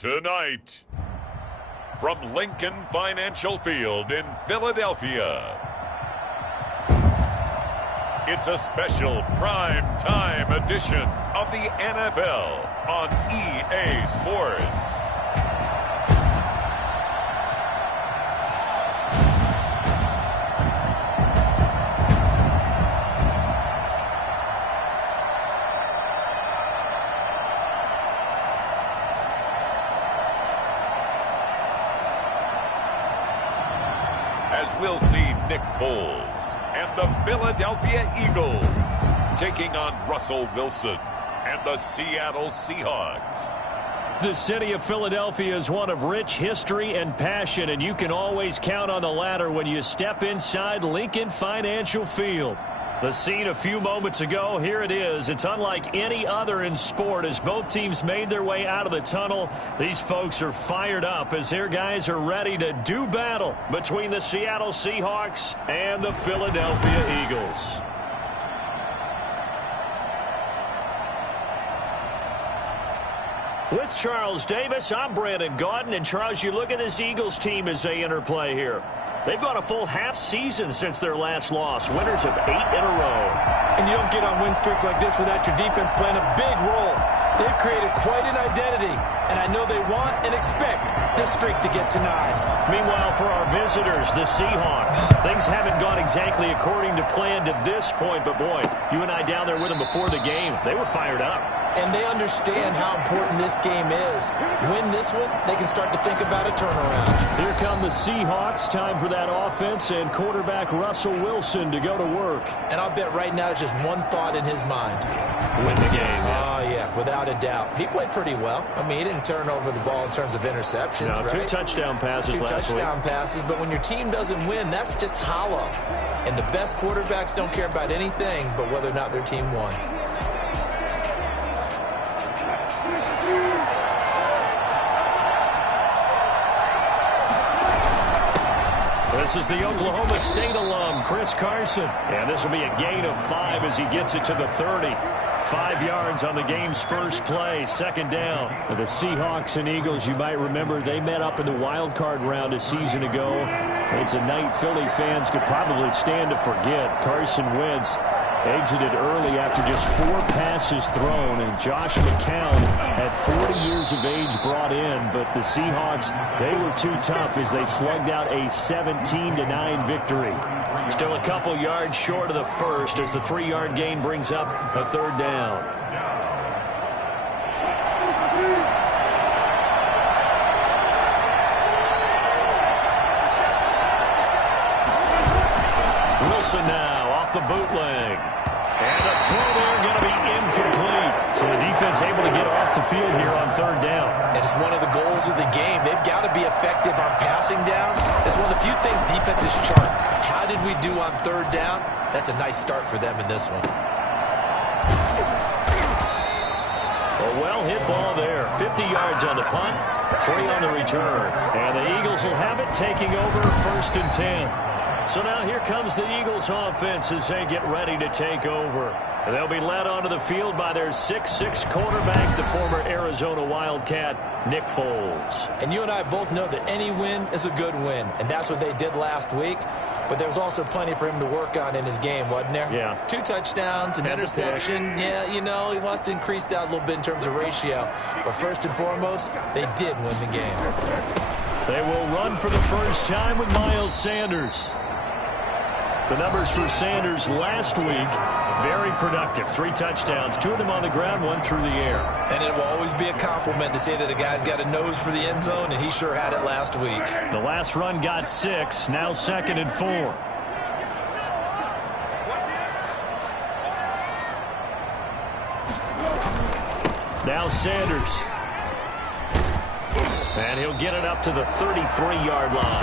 Tonight, from Lincoln Financial Field in Philadelphia, it's a special prime time edition of the NFL on EA Sports. As we'll see Nick Foles and the Philadelphia Eagles taking on Russell Wilson and the Seattle Seahawks. The city of Philadelphia is one of rich history and passion, and you can always count on the latter when you step inside Lincoln Financial Field. The scene a few moments ago, here it is. It's unlike any other in sport as both teams made their way out of the tunnel. These folks are fired up as their guys are ready to do battle between the Seattle Seahawks and the Philadelphia Eagles. With Charles Davis, I'm Brandon Gaudin. And Charles, you look at this Eagles team as they interplay here. They've gone a full half season since their last loss. Winners of 8 in a row. And you don't get on win streaks like this without your defense playing a big role. They've created quite an identity, and I know they want and expect this streak to get to 9. Meanwhile, for our visitors, the Seahawks, things haven't gone exactly according to plan to this point, but boy, you and I down there with them before the game, they were fired up. And they understand how important this game is. Win this one, they can start to think about a turnaround. Here come the Seahawks. Time for that offense and quarterback Russell Wilson to go to work. And I'll bet right now it's just one thought in his mind. Win the game. Oh, yeah, without a doubt. He played pretty well. I mean, he didn't turn over the ball in terms of interceptions, no, right? 2 touchdown passes last week. 2 touchdown passes, but when your team doesn't win, that's just hollow. And the best quarterbacks don't care about anything but whether or not their team won. This is the Oklahoma State alum, Chris Carson. And this will be a gain of 5 as he gets it to the 30. 5 yards on the game's first play, second down. For the Seahawks and Eagles, you might remember they met up in the wild card round a season ago. It's a night Philly fans could probably stand to forget. Carson Wentz exited early after just 4 passes thrown, and Josh McCown at 40 years of age brought in, but the Seahawks, they were too tough as they slugged out a 17-9 victory. Still a couple yards short of the first as the 3-yard gain brings up a third down. Wilson now off the bootleg. And a throw there going to be incomplete. So the defense able to get off the field here on third down. And it's one of the goals of the game. They've got to be effective on passing downs. It's one of the few things defenses chart. How did we do on third down? That's a nice start for them in this one. A well-hit ball there. 50 yards on the punt, 3 on the return. And the Eagles will have it taking over first and 10. So now here comes the Eagles offense as they get ready to take over. And they'll be led onto the field by their 6'6 quarterback, the former Arizona Wildcat, Nick Foles. And you and I both know that any win is a good win, and that's what they did last week. But there was also plenty for him to work on in his game, wasn't there? Yeah. 2 touchdowns, an interception. Yeah, you know, he wants to increase that a little bit in terms of ratio. But first and foremost, they did win the game. They will run for the first time with Miles Sanders. The numbers for Sanders last week, very productive. 3 touchdowns, 2 of them on the ground, 1 through the air. And it will always be a compliment to say that a guy's got a nose for the end zone, and he sure had it last week. The last run got 6, now 2nd and 4. Now Sanders. And he'll get it up to the 33-yard line.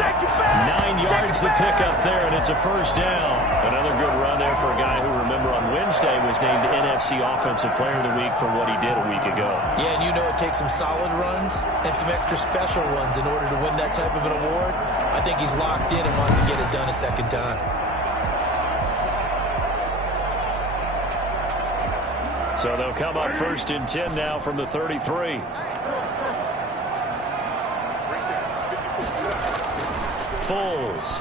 9 yards the pickup there, and it's a first down. Another good run there for a guy who, remember, on Wednesday was named NFC Offensive Player of the Week for what he did a week ago. Yeah, and you know it takes some solid runs and some extra special ones in order to win that type of an award. I think he's locked in and wants to get it done a second time. So they'll come up first and 10 now from the 33. Foles.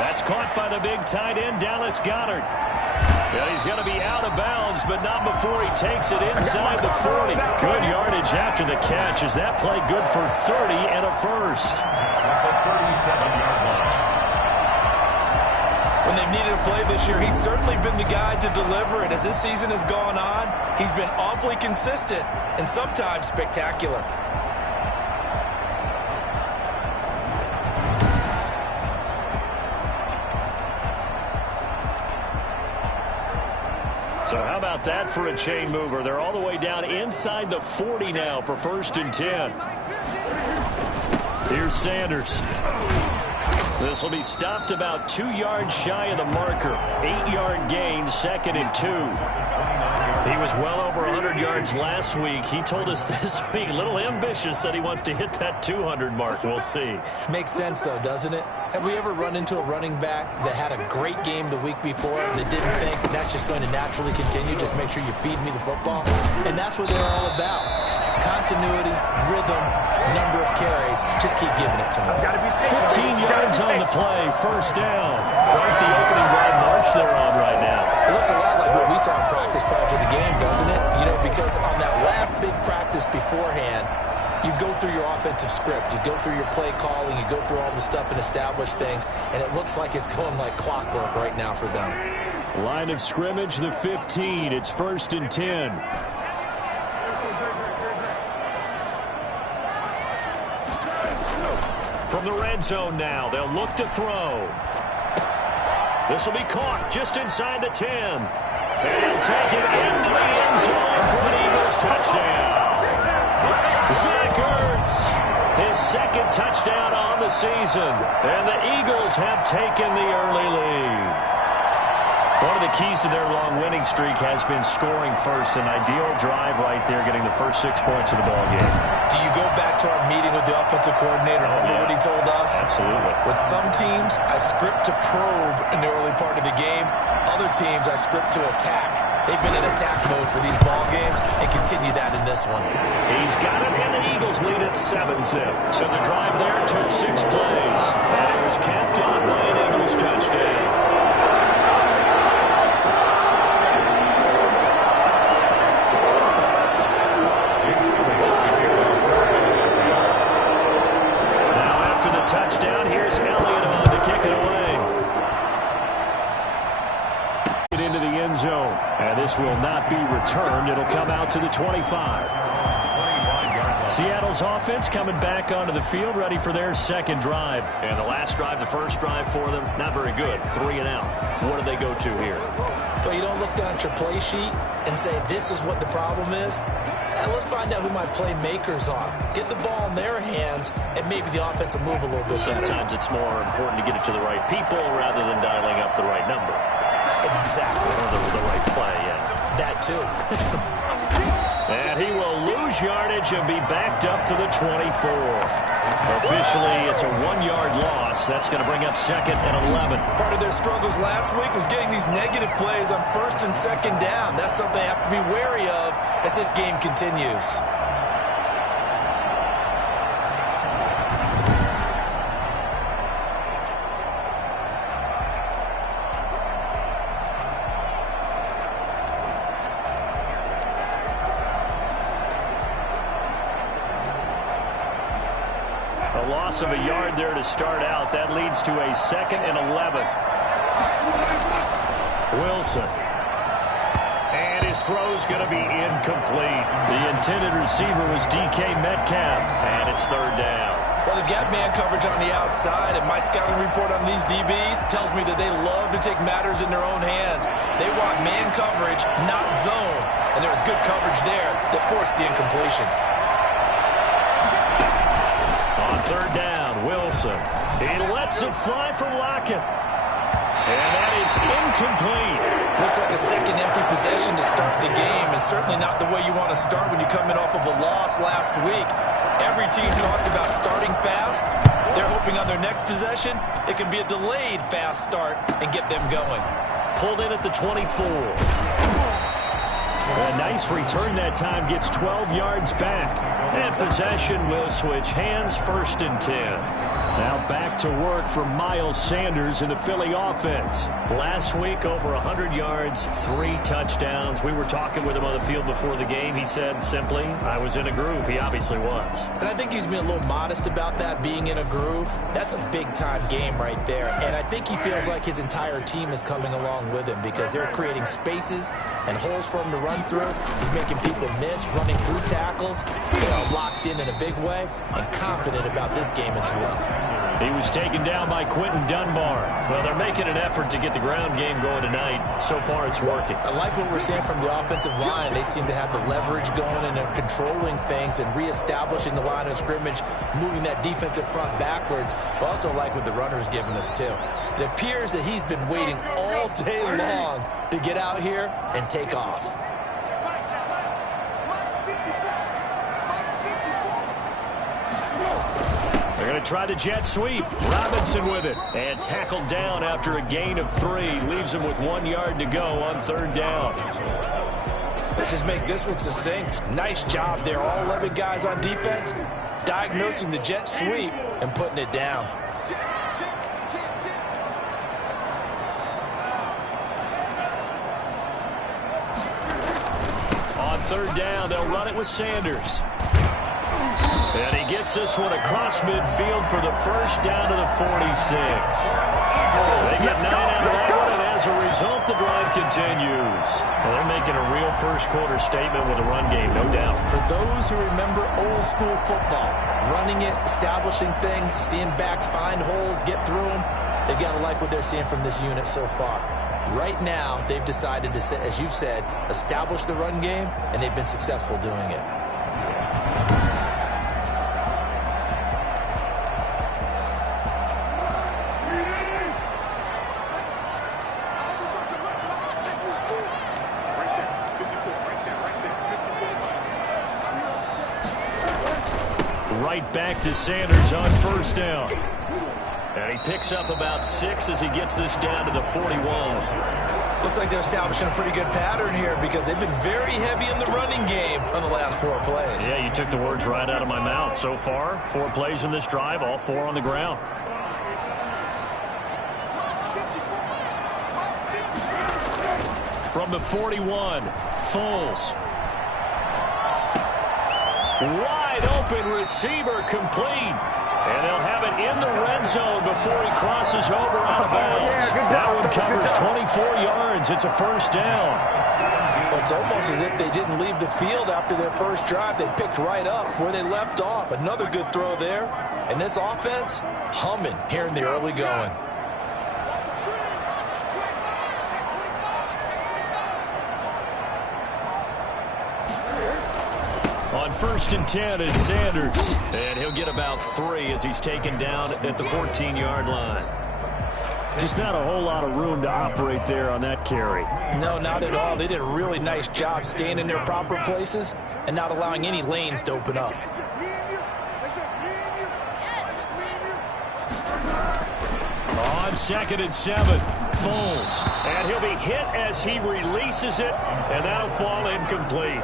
That's caught by the big tight end, Dallas Goedert. And he's going to be out of bounds, but not before he takes it inside the 40. Good yardage after the catch. Is that play good for 30 and a first? When they've needed a play this year, he's certainly been the guy to deliver it. As this season has gone on, he's been awfully consistent and sometimes spectacular. So how about that for a chain mover? They're all the way down inside the 40 now for 1st and 10. Here's Sanders. This will be stopped about 2 yards shy of the marker. 8-yard gain, 2nd and 2. He was well over 100 yards last week. He told us this week, a little ambitious, said he wants to hit that 200 mark. We'll see. Makes sense, though, doesn't it? Have we ever run into a running back that had a great game the week before that didn't think that's just going to naturally continue? Just make sure you feed me the football. And that's what they're all about. Continuity, rhythm, number of carries. Just keep giving it to him. 15 yards on the play, 1st down. Quite the opening drive march they're on right now. It looks a lot like what we saw in practice prior to the game, doesn't it? You know, because on that last big practice beforehand, you go through your offensive script, you go through your play calling, you go through all the stuff and establish things, and it looks like it's going like clockwork right now for them. Line of scrimmage, the 15. It's 1st and 10. From the red zone now, they'll look to throw. This will be caught just inside the 10. And he'll take it into the end zone for an Eagles touchdown. Zach Ertz, his 2nd touchdown on the season. And the Eagles have taken the early lead. One of the keys to their long winning streak has been scoring first. An ideal drive right there, getting the first 6 points of the ball game. Do you go back to our meeting with the offensive coordinator? Remember what he told us? Absolutely. With some teams, I script to probe in the early part of the game. Other teams, I script to attack. They've been in attack mode for these ball games and continue that in this one. He's got it, and the Eagles lead at 7-zip. So the drive there took 6 plays. And it was capped off by an Eagles touchdown. Touchdown. Here's Elliott on to kick it away. Get into the end zone. And this will not be returned. It'll come out to the 25. Seattle's offense coming back onto the field, ready for their 2nd drive. And the last drive, the first drive for them, not very good. 3 and out. What do they go to here? Well, you don't look down at your play sheet and say, this is what the problem is. And let's find out who my playmakers are. Get the ball in their hands, and maybe the offense will move a little bit better. Sometimes it's more important to get it to the right people rather than dialing up the right number. Exactly. Or the right play, yeah. That too. And he will lose yardage and be backed up to the 24. Officially, it's a 1-yard loss. That's going to bring up 2nd and 11. Part of their struggles last week was getting these negative plays on 1st and 2nd down. That's something they have to be wary of as this game continues. A loss of a yard there to start out. That leads to a 2nd and 11. Wilson. And his throw's going to be incomplete. The intended receiver was DK Metcalf. And it's 3rd down. Well, they've got man coverage on the outside, and my scouting report on these DBs tells me that they love to take matters in their own hands. They want man coverage, not zone. And there was good coverage there that forced the incompletion. On 3rd down, Wilson. He lets it fly from Lockett. And that is incomplete. Looks like a 2nd empty possession to start the game, and certainly not the way you want to start when you come in off of a loss last week. Every team talks about starting fast. They're hoping on their next possession, it can be a delayed fast start and get them going. Pulled in at the 24. A nice return that time, gets 12 yards back. And possession will switch hands, 1st and 10. Now back to work for Miles Sanders in the Philly offense. Last week, over 100 yards, 3 touchdowns. We were talking with him on the field before the game. He said simply, I was in a groove. He obviously was. And I think he's been a little modest about that, being in a groove. That's a big-time game right there. And I think he feels like his entire team is coming along with him because they're creating spaces and holes for him to run through. He's making people miss, running through tackles. They are locked in a big way and confident about this game as well. He was taken down by Quentin Dunbar. Well, they're making an effort to get the ground game going tonight. So far, it's working. I like what we're seeing from the offensive line. They seem to have the leverage going, and they're controlling things and reestablishing the line of scrimmage, moving that defensive front backwards, but also like what the runner's giving us, too. It appears that he's been waiting all day long to get out here and take off. They're going to try the jet sweep. Robinson with it. And tackled down after a gain of 3. Leaves him with 1 yard to go on 3rd down. Let's just make this one succinct. Nice job there. All 11 guys on defense diagnosing the jet sweep and putting it down. On 3rd down, they'll run it with Sanders. And he gets this one across midfield for the 1st down to the 46. They get 9 out of that one, and as a result, the drive continues. Well, they're making a real first-quarter statement with a run game, no doubt. For those who remember old-school football, running it, establishing things, seeing backs find holes, get through them, they've got to like what they're seeing from this unit so far. Right now, they've decided to, as you've said, establish the run game, and they've been successful doing it. Right back to Sanders on 1st down. And he picks up about 6 as he gets this down to the 41. Looks like they're establishing a pretty good pattern here because they've been very heavy in the running game on the last 4 plays. Yeah, you took the words right out of my mouth. So far, 4 plays in this drive, all 4 on the ground. From the 41, Foles. Wide open receiver complete. And they'll have it in the red zone before he crosses over out of bounds. That one covers 24 yards. It's a 1st down. Well, it's almost as if they didn't leave the field after their first drive. They picked right up where they left off. Another good throw there. And this offense, humming here in the early going. On 1st and 10, it's Sanders. And he'll get about 3 as he's taken down at the 14-yard line. Just not a whole lot of room to operate there on that carry. No, not at all. They did a really nice job staying in their proper places and not allowing any lanes to open up. On 2nd and 7, Foles. And he'll be hit as he releases it, and that'll fall incomplete.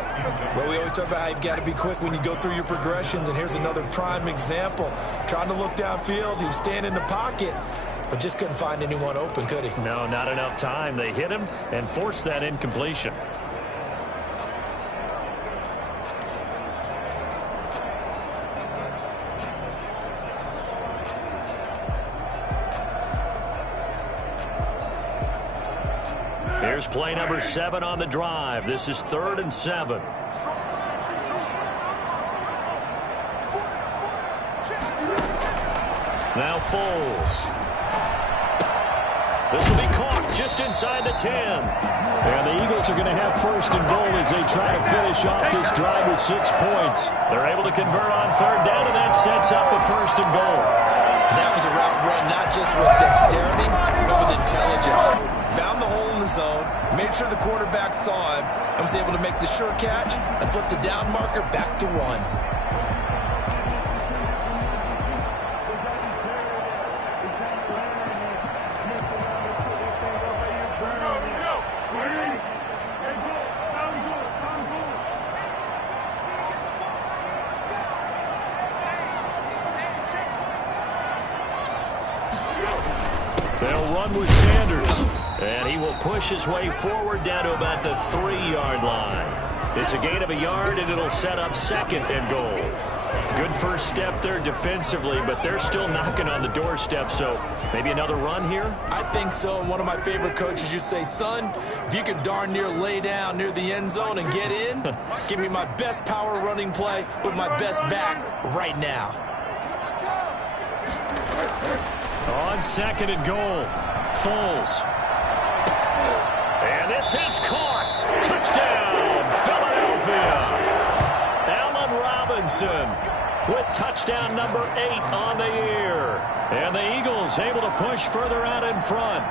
Well, we always talk about how you've got to be quick when you go through your progressions, and here's another prime example. Trying to look downfield, he was staying in the pocket, but just couldn't find anyone open, could he? No, not enough time. They hit him and forced that incompletion. Here's play number 7 on the drive. This is 3rd and 7. Now Foles. This will be caught just inside the 10. And the Eagles are going to have 1st and goal as they try to finish off this drive with 6 points. They're able to convert on 3rd down, and that sets up a 1st and goal. That was a route run not just with dexterity, but with intelligence. Found the hole in the zone, made sure the quarterback saw him, and was able to make the sure catch and flip the down marker back to 1. run with Sanders. And he will push his way forward down to about the 3-yard line. It's a gain of a yard, and it'll set up 2nd and goal. Good first step there defensively, but they're still knocking on the doorstep, so maybe another run here? I think so. And one of my favorite coaches used to say, son, if you can darn near lay down near the end zone and get in, give me my best power running play with my best back right now. On 2nd and goal, Foles. And this is caught. Touchdown, Philadelphia. Allen Robinson with touchdown number 8 on the year. And the Eagles able to push further out in front.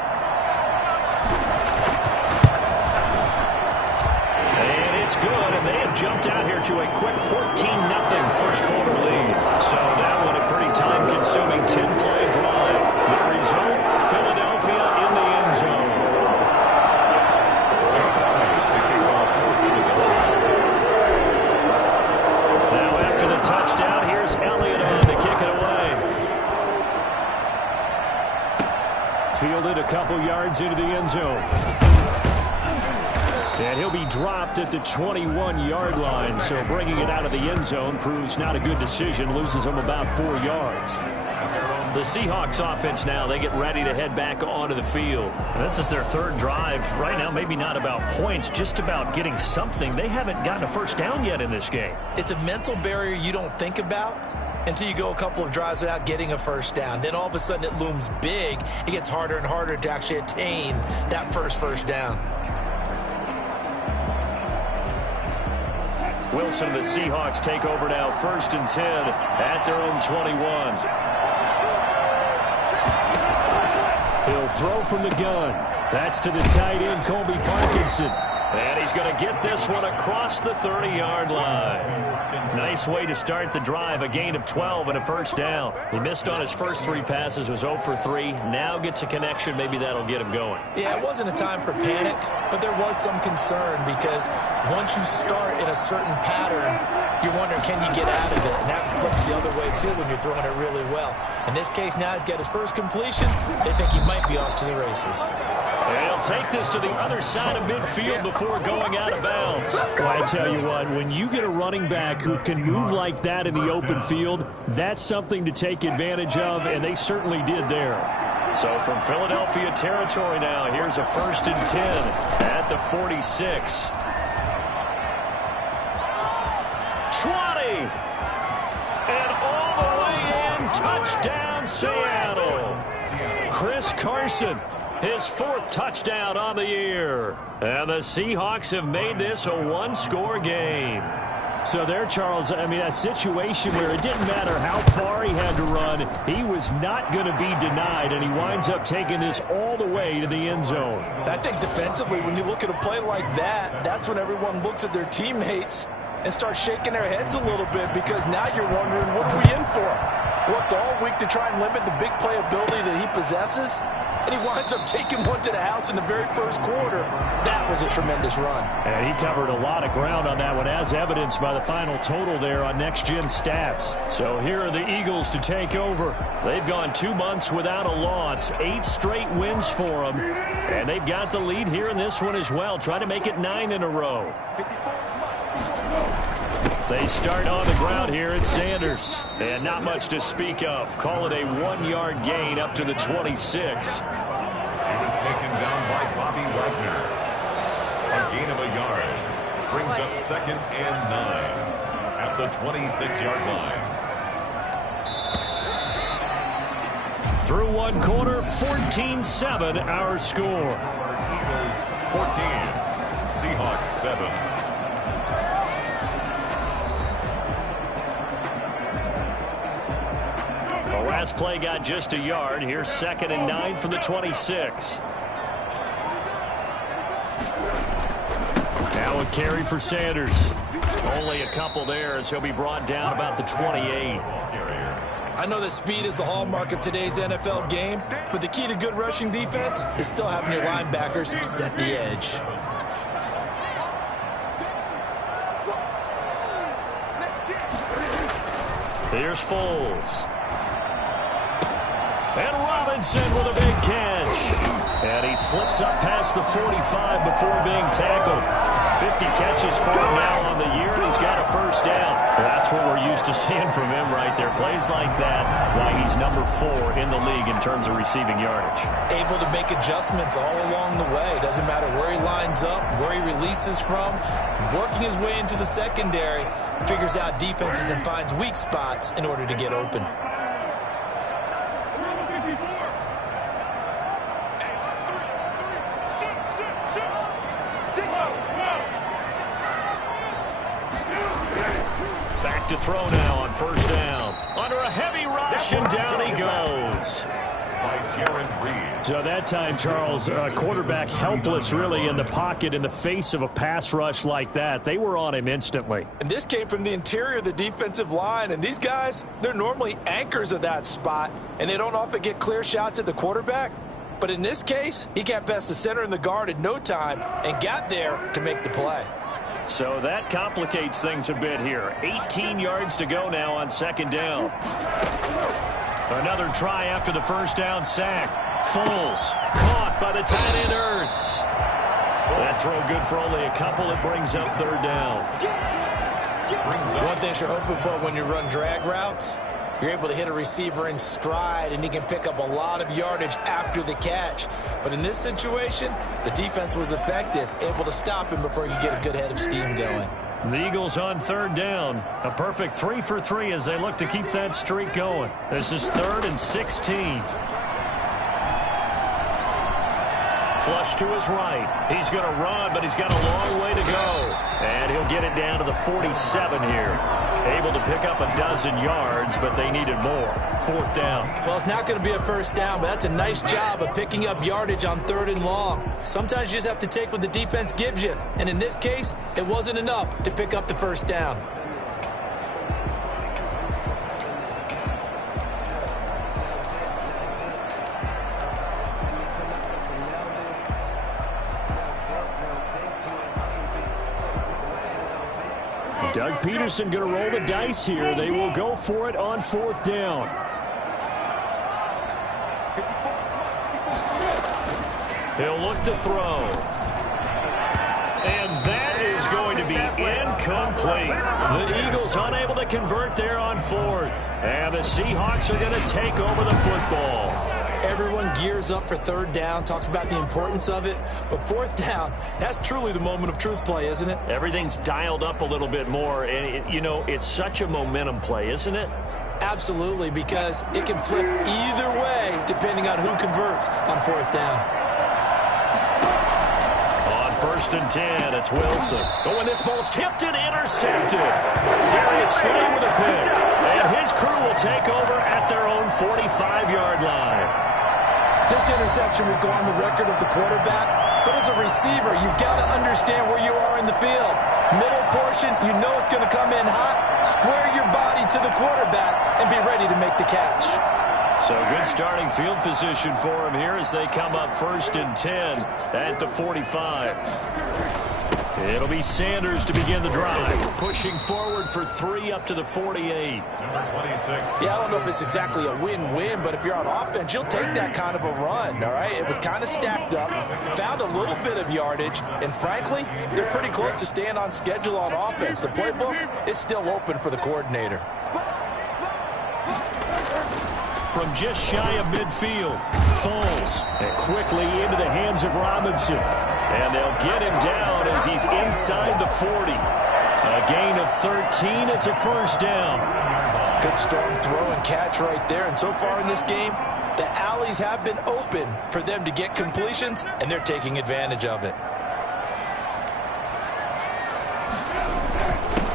And it's good, and they have jumped out here to a quick 14-0 first quarter lead. So that one a pretty time-consuming 10-play drive. The result, Philadelphia in the end zone. Now after the touchdown, here's Elliott on to kick it away. Fielded a couple yards into the end zone. And he'll be dropped at the 21-yard line, so bringing it out of the end zone proves not a good decision, loses him about 4 yards. The Seahawks offense now, they get ready to head back onto the field. This is their 3rd drive. Right now, maybe not about points, just about getting something. They haven't gotten a first down yet in this game. It's a mental barrier you don't think about until you go a couple of drives without getting a first down. Then all of a sudden it looms big. It gets harder and harder to actually attain that first down. Wilson and the Seahawks take over now, 1st and 10 at their own 21. He'll throw from the gun. That's to the tight end, Colby Parkinson. And he's going to get this one across the 30-yard line. Nice way to start the drive, a gain of 12 and a first down. He missed on his first 3 passes, was 0 for 3. Now gets a connection. Maybe that'll get him going. Yeah, it wasn't a time for panic, but there was some concern because once you start in a certain pattern, you're wondering, can you get out of it? And that flips the other way, too, when you're throwing it really well. In this case, now he's got his first completion. They think he might be off to the races. And he'll take this to the other side of midfield before going out of bounds. Well, I tell you what, when you get a running back who can move like that in the open field, that's something to take advantage of, and they certainly did there. So from Philadelphia territory now, here's a 1st and 10 at the 46. 20. And all the way in, touchdown Seattle. Chris Carson, his 4th touchdown on the year. And the Seahawks have made this a 1-score game. So there, Charles, I mean, a situation where it didn't matter how far he had to run, he was not going to be denied, and he winds up taking this all the way to the end zone. I think defensively, when you look at a play like that, that's when everyone looks at their teammates and starts shaking their heads a little bit, because now you're wondering, what are we in for? Worked all week to try and limit the big play ability that he possesses, and he winds up taking one to the house in the very first quarter. That was a tremendous run. And he covered a lot of ground on that one, as evidenced by the final total there on Next Gen Stats. So here are the Eagles to take over. They've gone 2 months without a loss, 8 straight wins for them, and they've got the lead here in this one as well, trying to make it 9 in a row. They start on the ground here at Sanders. And not much to speak of. Call it a 1-yard gain up to the 26. He was taken down by Bobby Wagner. A gain of a yard. Brings up 2nd and 9 at the 26-yard line. Through 1 quarter, 14-7 our score. Eagles 14. Seahawks 7. Last play got just a yard. Here's 2nd and 9 from the 26. Now a carry for Sanders. Only a couple there as he'll be brought down about the 28. I know that speed is the hallmark of today's NFL game, but the key to good rushing defense is still having your linebackers set the edge. Here's Foles. And Robinson with a big catch. yardage. And he slips up past the 45 before being tackled. 50 catches for him now on the year, and he's got a first down. That's what we're used to seeing from him right there. Plays like that, why he's number 4 in the league in terms of receiving yardage. Able to make adjustments all along the way. Doesn't matter where he lines up, where he releases from. Working his way into the secondary, figures out defenses and finds weak spots in order to get open. Back to throw now on first down. Under a heavy rush, and down he goes. So that time, Charles, quarterback helpless really in the pocket in the face of a pass rush like that. They were on him instantly. And this came from the interior of the defensive line. And these guys, they're normally anchors of that spot, and they don't often get clear shots at the quarterback. But in this case, he got past the center and the guard in no time and got there to make the play. So that complicates things a bit here. 18 yards to go now on second down. Another try after the first down sack. Foles caught by the tight end Ertz. That throw good for only a couple. It brings up third down. One thing you're hoping for when you run drag routes, you're able to hit a receiver in stride, and he can pick up a lot of yardage after the catch. But in this situation, the defense was effective, able to stop him before you get a good head of steam going. The Eagles on third down. A perfect 3 for 3 as they look to keep that streak going. This is 3rd and 16. Flush to his right. He's going to run, but he's got a long way to go. And he'll get it down to the 47 here. Able to pick up a dozen yards, but they needed more. 4th down. Well, it's not going to be a first down, but that's a nice job of picking up yardage on 3rd and long. Sometimes you just have to take what the defense gives you. And in this case, it wasn't enough to pick up the first down. Doug Peterson going to roll the dice here. They will go for it on 4th down. He'll look to throw. And that is going to be incomplete. The Eagles unable to convert there on 4th. And the Seahawks are going to take over the football. Everyone gears up for 3rd down, talks about the importance of it. But 4th down, that's truly the moment of truth play, isn't it? Everything's dialed up a little bit more. And, it's such a momentum play, isn't it? Absolutely, because it can flip either way depending on who converts on 4th down. On 1st and 10, it's Wilson. Oh, and this ball's tipped and intercepted. Darius Slay with a pick. And his crew will take over at their own 45-yard line. This interception will go on the record of the quarterback, but as a receiver, you've got to understand where you are in the field. Middle portion, you know it's going to come in hot. Square your body to the quarterback and be ready to make the catch. So good starting field position for him here as they come up 1st and 10 at the 45. It'll be Sanders to begin the drive, pushing forward for 3 up to the 48. Number 26. Yeah, I don't know if it's exactly a win-win, but if you're on offense, you'll take that kind of a run, all right? It was kind of stacked up, found a little bit of yardage, and frankly, they're pretty close to staying on schedule on offense. The playbook is still open for the coordinator. From just shy of midfield, Foles, and quickly into the hands of Robinson. And they'll get him down as he's inside the 40. A gain of 13. It's a first down. Good strong throw and catch right there. And so far in this game, the alleys have been open for them to get completions, and they're taking advantage of it.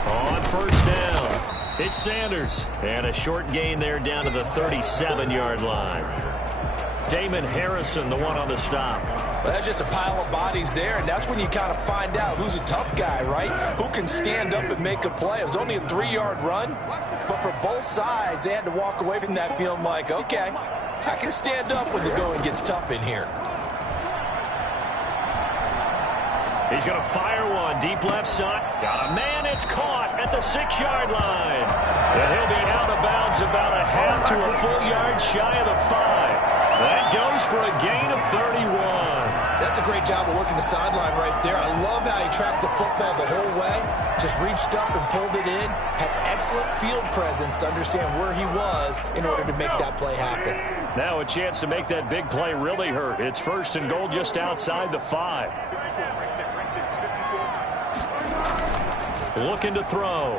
On first down, it's Sanders. And a short gain there down to the 37-yard line. Damon Harrison, the one on the stop. Well, that's just a pile of bodies there, and that's when you kind of find out who's a tough guy, right? Who can stand up and make a play. It was only a 3-yard run, but for both sides, they had to walk away from that feeling like, okay, I can stand up when the going gets tough in here. He's going to fire one deep left side. Got a man. It's caught at the 6-yard line. And he'll be out of bounds about a half to a full yard shy of the 5. That goes for a gain of 31. That's a great job of working the sideline right there. I love how he tracked the football the whole way. Just reached up and pulled it in. Had excellent field presence to understand where he was in order to make that play happen. Now a chance to make that big play really hurt. It's 1st and goal just outside the 5. Looking to throw.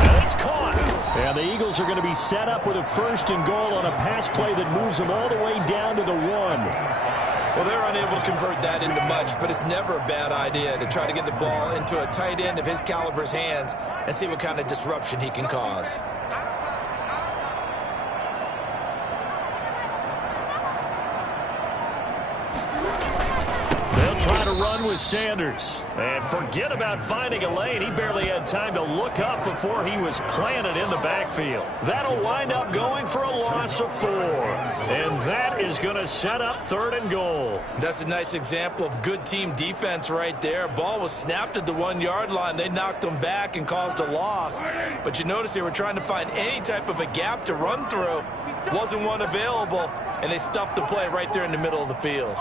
And it's caught. And the Eagles are going to be set up with a 1st and goal on a pass play that moves them all the way down to the 1. Well, they're unable to convert that into much, but it's never a bad idea to try to get the ball into a tight end of his caliber's hands and see what kind of disruption he can cause. Try to run with Sanders. And forget about finding a lane. He barely had time to look up before he was planted in the backfield. That'll wind up going for a loss of 4. And that is going to set up 3rd and goal. That's a nice example of good team defense right there. Ball was snapped at the 1-yard line. They knocked him back and caused a loss. But you notice they were trying to find any type of a gap to run through. Wasn't one available, and they stuffed the play right there in the middle of the field.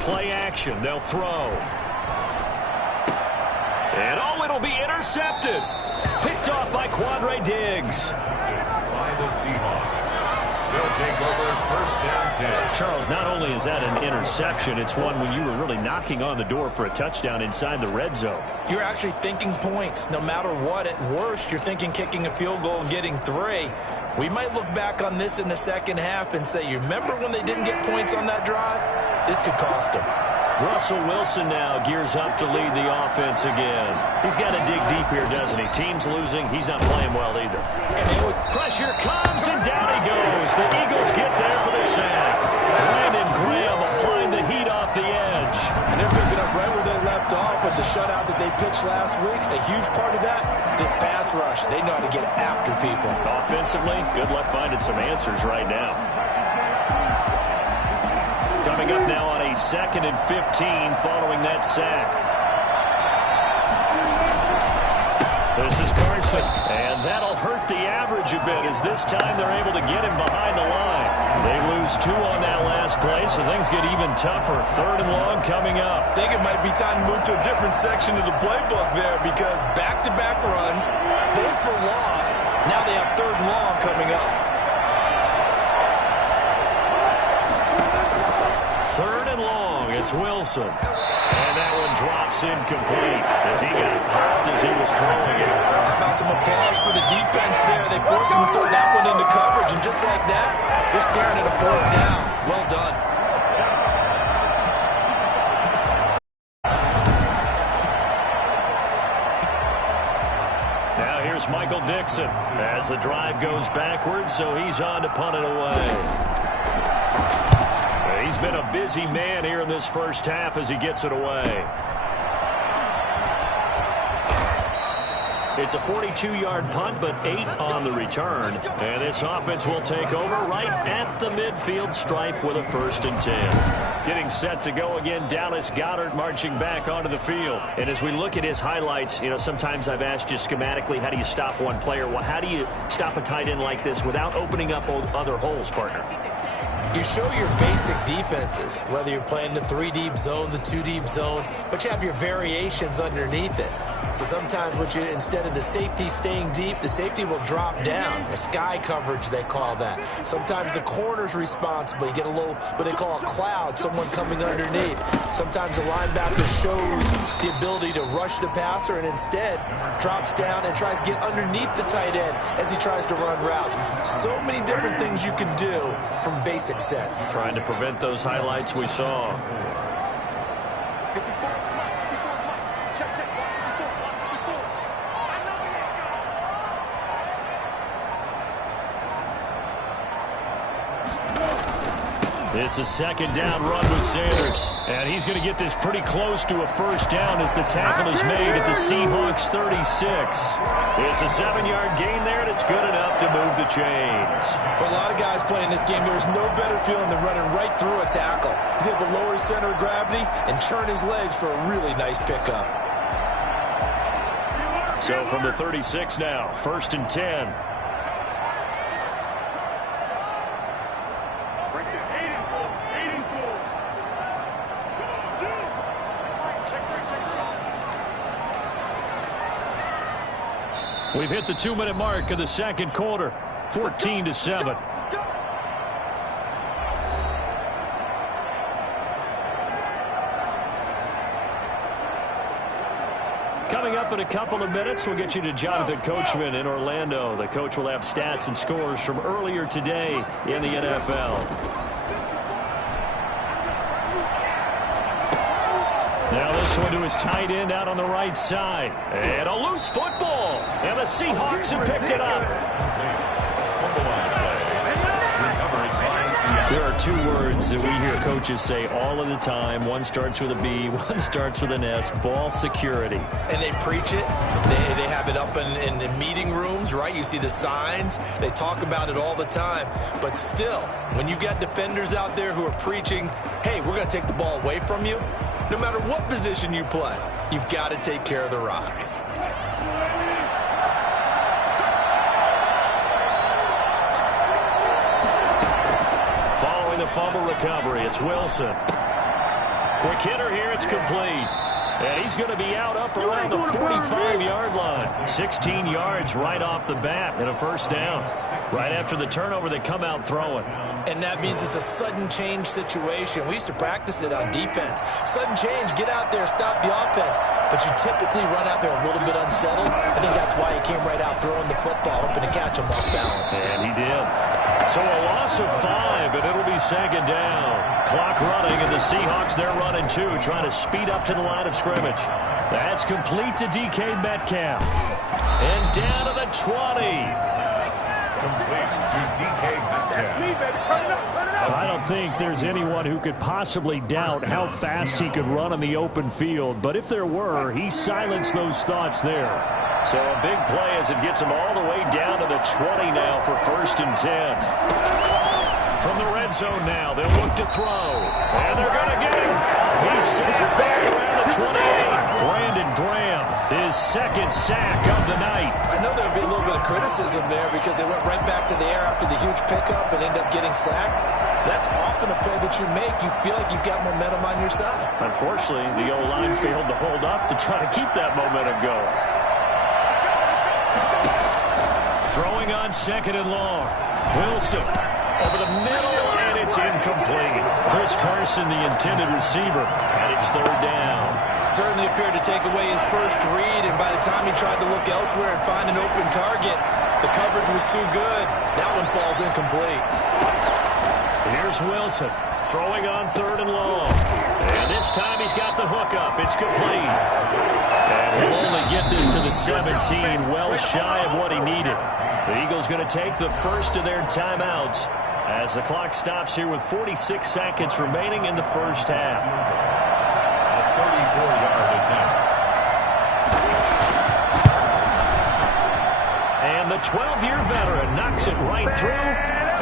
Play action. They'll throw. And oh, it'll be intercepted. Picked off by Quandre Diggs. By the Seahawks. They'll take over 1st and 10. Charles, not only is that an interception, it's one when you were really knocking on the door for a touchdown inside the red zone. You're actually thinking points. No matter what, at worst, you're thinking kicking a field goal and getting 3. We might look back on this in the second half and say, you remember when they didn't get points on that drive? This could cost them. Russell Wilson now gears up to lead the offense again. He's got to dig deep here, doesn't he? Team's losing. He's not playing well either. Pressure comes, and down he goes. The Eagles get there for the sack. Brandon Graham applying the heat off the edge. And they're picking up right where they left off with the shutout that they pitched last week. A huge part of that, this pass rush. They know how to get after people. Offensively, good luck finding some answers right now. Coming up now on a 2nd and 15 following that sack. This is Carson, and that'll hurt the average a bit as this time they're able to get him behind the line. They lose 2 on that last play, so things get even tougher. 3rd and long coming up. I think it might be time to move to a different section of the playbook there because back-to-back runs, both for loss. Now they have 3rd and long coming up. 3rd and long, it's Wilson. And that one drops incomplete as he got popped as he was throwing it. How about some applause for the defense there? They forced him to throw that one into coverage, and just like that, they're staring at a 4th down. Well done. Now here's Michael Dixon as the drive goes backwards, so he's on to punt it away. He's been a busy man here in this first half as he gets it away. It's a 42-yard punt, but 8 on the return. And this offense will take over right at the midfield stripe with a 1st and 10. Getting set to go again, Dallas Goedert marching back onto the field. And as we look at his highlights, you know, sometimes I've asked you schematically, how do you stop one player? Well, how do you stop a tight end like this without opening up other holes, partner? You show your basic defenses, whether you're playing the 3-deep zone, the 2-deep zone, but you have your variations underneath it. So sometimes instead of the safety staying deep, the safety will drop down. A sky coverage, they call that. Sometimes the corner's responsible. You get a little, what they call a cloud, someone coming underneath. Sometimes the linebacker shows the ability to rush the passer and instead drops down and tries to get underneath the tight end as he tries to run routes. So many different things you can do from basic sets. Trying to prevent those highlights we saw. It's a second down run with Sanders. And he's going to get this pretty close to a first down as the tackle is made at the Seahawks 36. It's a 7-yard gain there, and it's good enough to move the chains. For a lot of guys playing this game, there's no better feeling than running right through a tackle. He's able to lower his center of gravity and churn his legs for a really nice pickup. So from the 36 now, 1st and 10. We've hit the 2-minute mark of the second quarter, 14-7. Coming up in a couple of minutes, we'll get you to Jonathan Coachman in Orlando. The coach will have stats and scores from earlier today in the NFL. Now this one to his tight end out on the right side. And a loose football. And the Seahawks have picked it up. There are 2 words that we hear coaches say all of the time. One starts with a B, one starts with an S. Ball security. And they preach it. They have it up in meeting rooms, right? You see the signs. They talk about it all the time. But still, when you've got defenders out there who are preaching, hey, we're going to take the ball away from you, no matter what position you play, you've got to take care of the rock. Following the fumble recovery, it's Wilson. Quick hitter here, it's complete. And he's going to be out up around the 45-yard line. 16 yards right off the bat and a first down. Right after the turnover, they come out throwing. And that means it's a sudden change situation. We used to practice it on defense. Sudden change, get out there, stop the offense. But you typically run out there a little bit unsettled. I think that's why he came right out throwing the football, hoping to catch him off balance. And he did. So a loss of 5, and it'll be second down. Clock running, and the Seahawks, they're running 2, trying to speed up to the line of scrimmage. That's complete to DK Metcalf. And down to the 20. I don't think there's anyone who could possibly doubt how fast he could run on the open field, but if there were, he silenced those thoughts there. So a big play as it gets him all the way down to the 20 now for 1st and 10. From the red zone now, they'll look to throw, and they're going to get him. He's sacked back around the 28. Brandon Graham, his 2nd sack of the night. I know there would be a little bit of criticism there because they went right back to the air after the huge pickup and end up getting sacked. That's often a play that you make. You feel like you've got momentum on your side. Unfortunately, the O-line failed to hold up to try to keep that momentum going. Throwing on 2nd and long. Wilson over the middle, and it's incomplete. Chris Carson, the intended receiver, and it's 3rd down. Certainly appeared to take away his first read, and by the time he tried to look elsewhere and find an open target, the coverage was too good. That one falls incomplete. Here's Wilson throwing on 3rd and long. And this time he's got the hook up. It's complete. And he'll only get this to the 17, well shy of what he needed. The Eagles going to take the first of their timeouts as the clock stops here with 46 seconds remaining in the first half. A 34-yard attempt. And the 12-year veteran knocks it right through.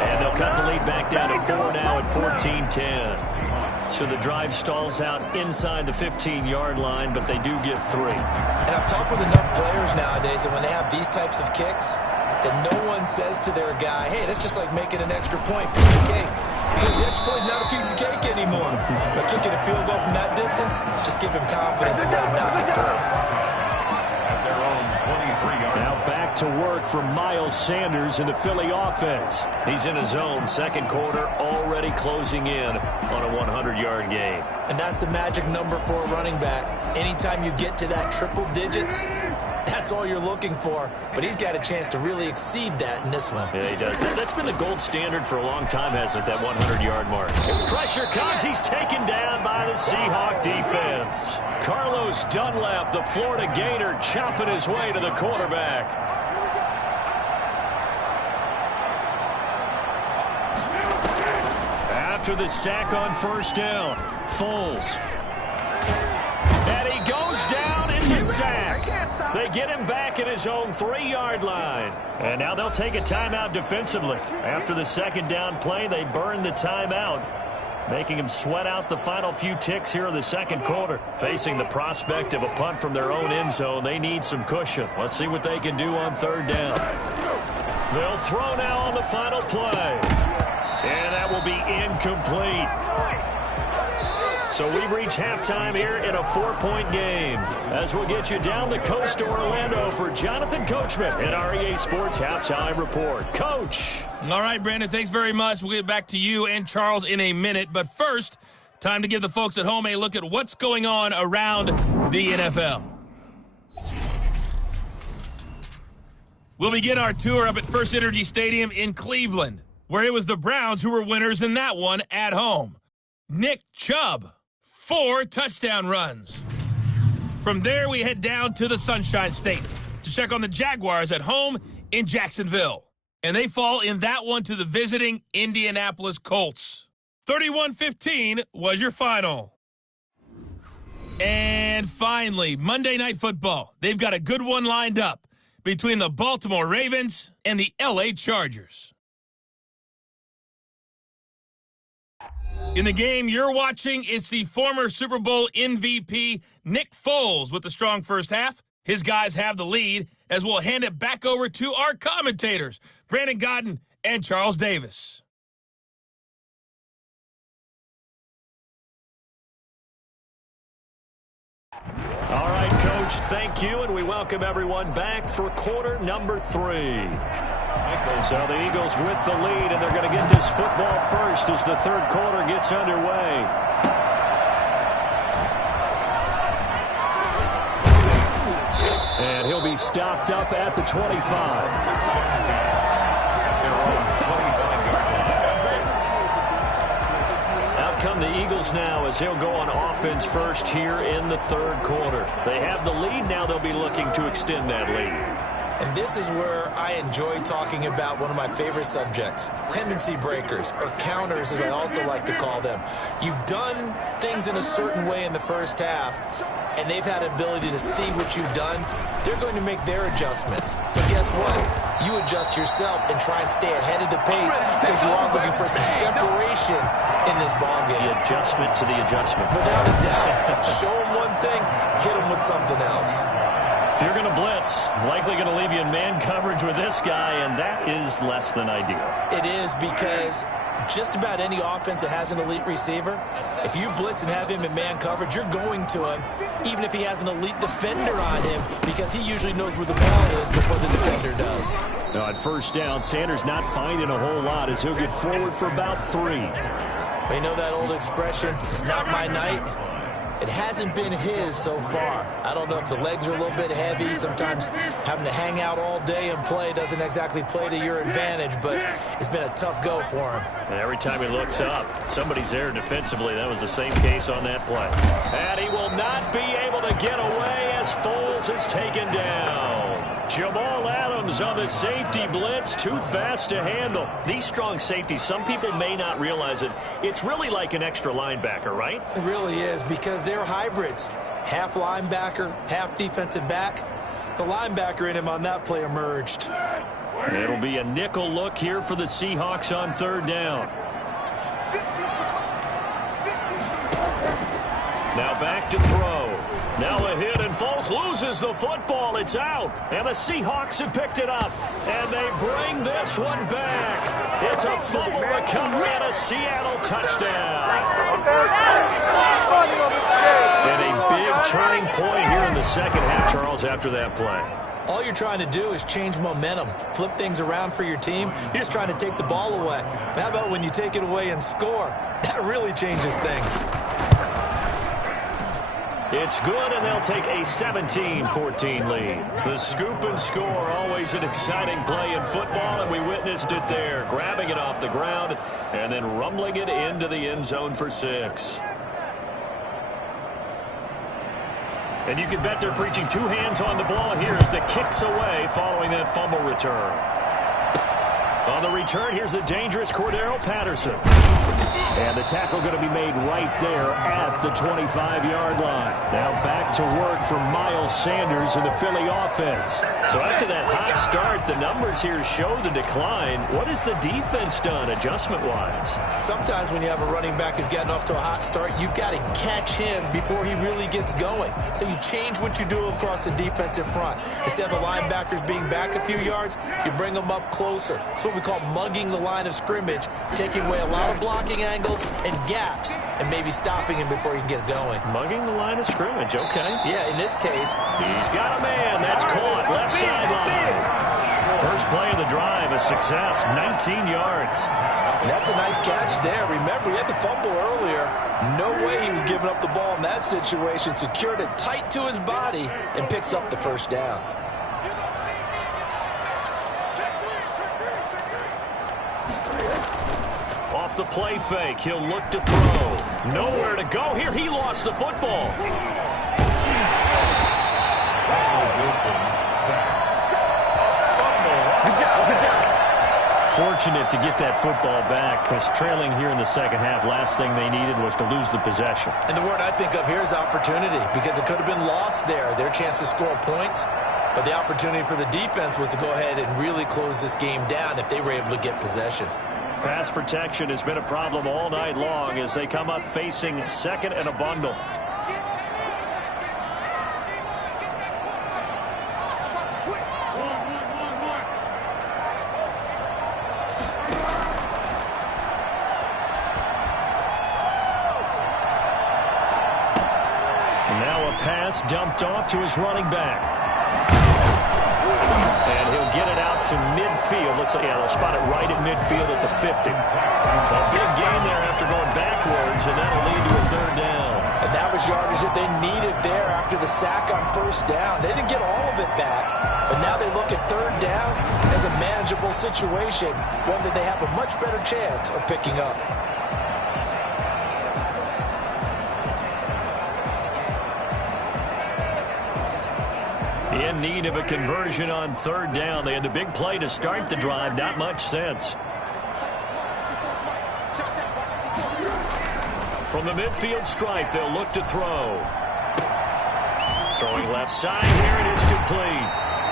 And they'll cut the lead back down to 4 now at 14-10. So the drive stalls out inside the 15-yard line, but they do get 3. And I've talked with enough players nowadays that when they have these types of kicks, that no one says to their guy, hey, that's just like making an extra point, piece of cake. Because the extra point is not a piece of cake anymore. But kicking a field goal from that distance, just give him confidence and let him knock it through. At their own 23-yard. Now back to work for Miles Sanders in the Philly offense. He's in his own second quarter, already closing in on a 100-yard game. And that's the magic number for a running back. Anytime you get to that triple digits, that's all you're looking for. But he's got a chance to really exceed that in this one. Yeah, he does. That's been the gold standard for a long time, hasn't it, that 100-yard mark? Pressure comes. He's taken down by the Seahawk defense. Carlos Dunlap, the Florida Gator, chopping his way to the quarterback. At after the sack on first down. Foles. And he goes down. It's a sack. They get him back at his own 3-yard line. And now they'll take a timeout defensively. After the second down play, they burn the timeout, making them sweat out the final few ticks here in the second quarter. Facing the prospect of a punt from their own end zone, they need some cushion. Let's see what they can do on third down. They'll throw now on the final play. And that will be incomplete. So we've reached halftime here in a 4-point game. As we'll get you down the coast to Orlando for Jonathan Coachman at our EA Sports Halftime Report. Coach. All right, Brandon, thanks very much. We'll get back to you and Charles in a minute. But first, time to give the folks at home a look at what's going on around the NFL. We'll begin our tour up at First Energy Stadium in Cleveland, where it was the Browns who were winners in that one at home. Nick Chubb, 4 touchdown runs. From there, we head down to the Sunshine State to check on the Jaguars at home in Jacksonville. And they fall in that one to the visiting Indianapolis Colts. 31-15 was your final. And finally, Monday Night Football. They've got a good one lined up between the Baltimore Ravens and the LA Chargers. In the game you're watching, it's the former Super Bowl MVP Nick Foles with the strong first half. His guys have the lead as we'll hand it back over to our commentators, Brandon Godden and Charles Davis. All right, Coach, thank you, and we welcome everyone back for quarter number 3. So the Eagles with the lead, and they're going to get this football first as the third quarter gets underway. And he'll be stopped up at the 25. Out come the Eagles now as he'll go on offense first here in the third quarter. They have the lead. Now they'll be looking to extend that lead. And this is where I enjoy talking about one of my favorite subjects, tendency breakers, or counters as I also like to call them. You've done things in a certain way in the first half, and they've had ability to see what you've done. They're going to make their adjustments. So guess what? You adjust yourself and try and stay ahead of the pace because you are looking for some separation in this ballgame. The adjustment to the adjustment. Without a doubt. Show them one thing, hit them with something else. If you're going to blitz, likely going to leave you in man coverage with this guy, and that is less than ideal. It is because just about any offense that has an elite receiver, if you blitz and have him in man coverage, you're going to him, even if he has an elite defender on him, because he usually knows where the ball is before the defender does. Now at first down, Sanders not finding a whole lot as he'll get forward for about 3. You know that old expression, it's not my night. It hasn't been his so far. I don't know if the legs are a little bit heavy. Sometimes having to hang out all day and play doesn't exactly play to your advantage, but it's been a tough go for him. And every time he looks up, somebody's there defensively. That was the same case on that play. And he will not be able to get away as Foles is taken down. Jamal Adams on the safety blitz, too fast to handle. These strong safeties, some people may not realize it. It's really like an extra linebacker, right? It really is, because they're hybrids. Half linebacker, half defensive back. The linebacker in him on that play emerged. It'll be a nickel look here for the Seahawks on third down. Now back to throw. Now a hit, and Foles loses the football. It's out, and the Seahawks have picked it up, and they bring this one back. It's a fumble recovery and a Seattle touchdown. And a big turning point here in the second half, Charles, after that play. All you're trying to do is change momentum, flip things around for your team. You're just trying to take the ball away. But how about when you take it away and score? That really changes things. It's good, and they'll take a 17-14 lead. The scoop and score, always an exciting play in football, and we witnessed it there. Grabbing it off the ground and then rumbling it into the end zone for 6. And you can bet they're preaching 2 hands on the ball here as the kick's away following that fumble return. On the return, here's the dangerous Cordero Patterson. And the tackle going to be made right there at the 25-yard line. Now back to work for Miles Sanders and the Philly offense. So after that hot start, the numbers here show the decline. What has the defense done adjustment-wise? Sometimes when you have a running back who's gotten off to a hot start, you've got to catch him before he really gets going. So you change what you do across the defensive front. Instead of the linebackers being back a few yards, you bring them up closer. It's what we call mugging the line of scrimmage, taking away a lot of blocking angles and gaps, and maybe stopping him before he can get going. Mugging the line of scrimmage, okay. Yeah, in this case. He's got a man. That's caught. Left sideline. First play of the drive, a success, 19 yards. That's a nice catch there. Remember, he had the fumble earlier. No way he was giving up the ball in that situation. Secured it tight to his body and picks up the first down. Off the play fake, he'll look to throw. Nowhere to go here. He lost the football. Good job. Fortunate to get that football back, because trailing here in the second half, last thing they needed was to lose the possession. And the word I think of here is opportunity, because it could have been lost there, their chance to score points. But the opportunity for the defense was to go ahead and really close this game down if they were able to get possession. Pass protection has been a problem all night long as they come up facing second and a bundle. Now a pass dumped off to his running back. And he'll get it out to midfield. Let's say, yeah, they'll spot it right at midfield at the 50. A big gain there after going backwards, and that'll lead to a third down. And that was yardage that they needed there after the sack on first down. They didn't get all of it back, but now they look at third down as a manageable situation, one that they have a much better chance of picking up. In need of a conversion on third down. They had the big play to start the drive. Not much sense. From the midfield stripe, they'll look to throw. Throwing left side here, and it's complete.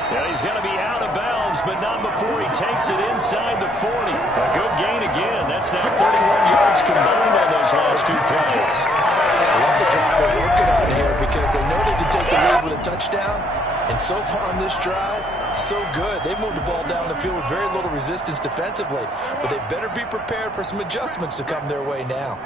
Yeah, he's going to be out of bounds, but not before he takes it inside the 40. A good gain again. That's now 31 yards combined on those last two plays. I love the job they're working on here because they know they can take the lead with a touchdown. And so far on this drive, so good. They moved the ball down the field with very little resistance defensively. But they better be prepared for some adjustments to come their way now.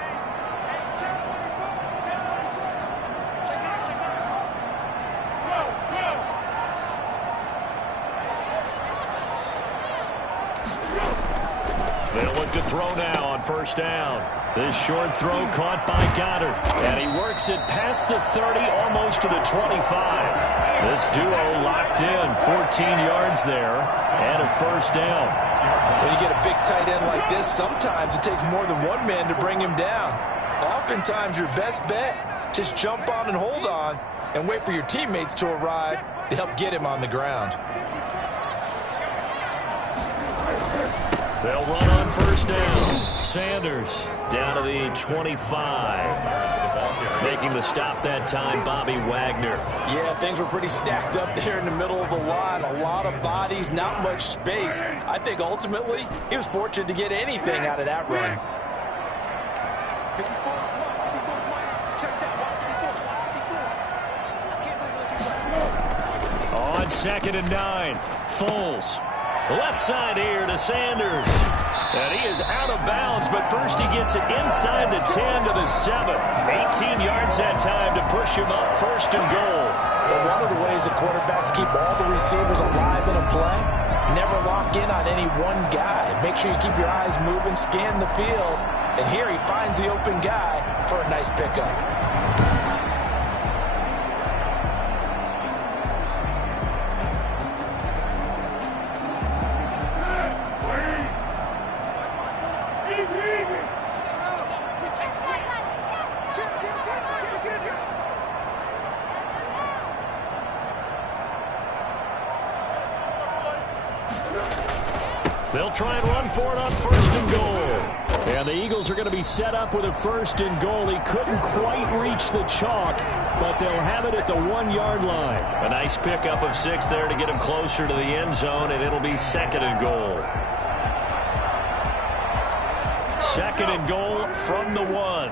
They'll look to throw now on first down. This short throw caught by Goddard. And he works it past the 30, almost to the 25. This duo locked in, 14 yards there, and a first down. When you get a big tight end like this, sometimes it takes more than one man to bring him down. Oftentimes, your best bet, just jump on and hold on and wait for your teammates to arrive to help get him on the ground. They'll run on first down. Sanders down to the 25. Making the stop that time, Bobby Wagner. Yeah, things were pretty stacked up there in the middle of the line. A lot of bodies, not much space. I think ultimately he was fortunate to get anything out of that run. On second and 9, Foles. Left side here to Sanders. And he is out of bounds, but first he gets it inside the 10 to the 7. 18 yards that time to push him up first and goal. Well, one of the ways that quarterbacks keep all the receivers alive in a play, never lock in on any one guy. Make sure you keep your eyes moving, scan the field. And here he finds the open guy for a nice pickup. They'll try and run for it on first and goal. And the Eagles are going to be set up with a first and goal. He couldn't quite reach the chalk, but they'll have it at the 1-yard line. A nice pickup of 6 there to get him closer to the end zone, and it'll be second and goal. Second and goal from the 1.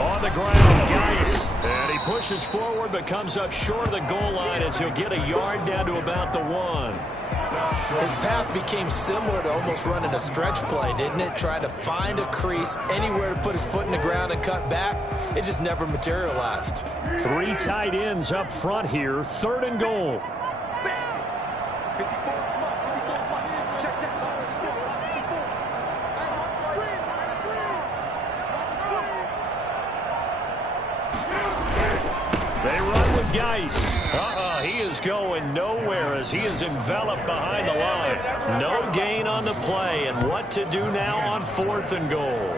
On the ground, Geis. And he pushes forward but comes up short of the goal line as he'll get a yard down to about the 1. His path became similar to almost running a stretch play, didn't it? Trying to find a crease, anywhere to put his foot in the ground and cut back. It just never materialized. 3 tight ends up front here. Third and goal. They run with Geis. He is going nowhere as he is enveloped behind the line. No gain on the play, and what to do now on fourth and goal.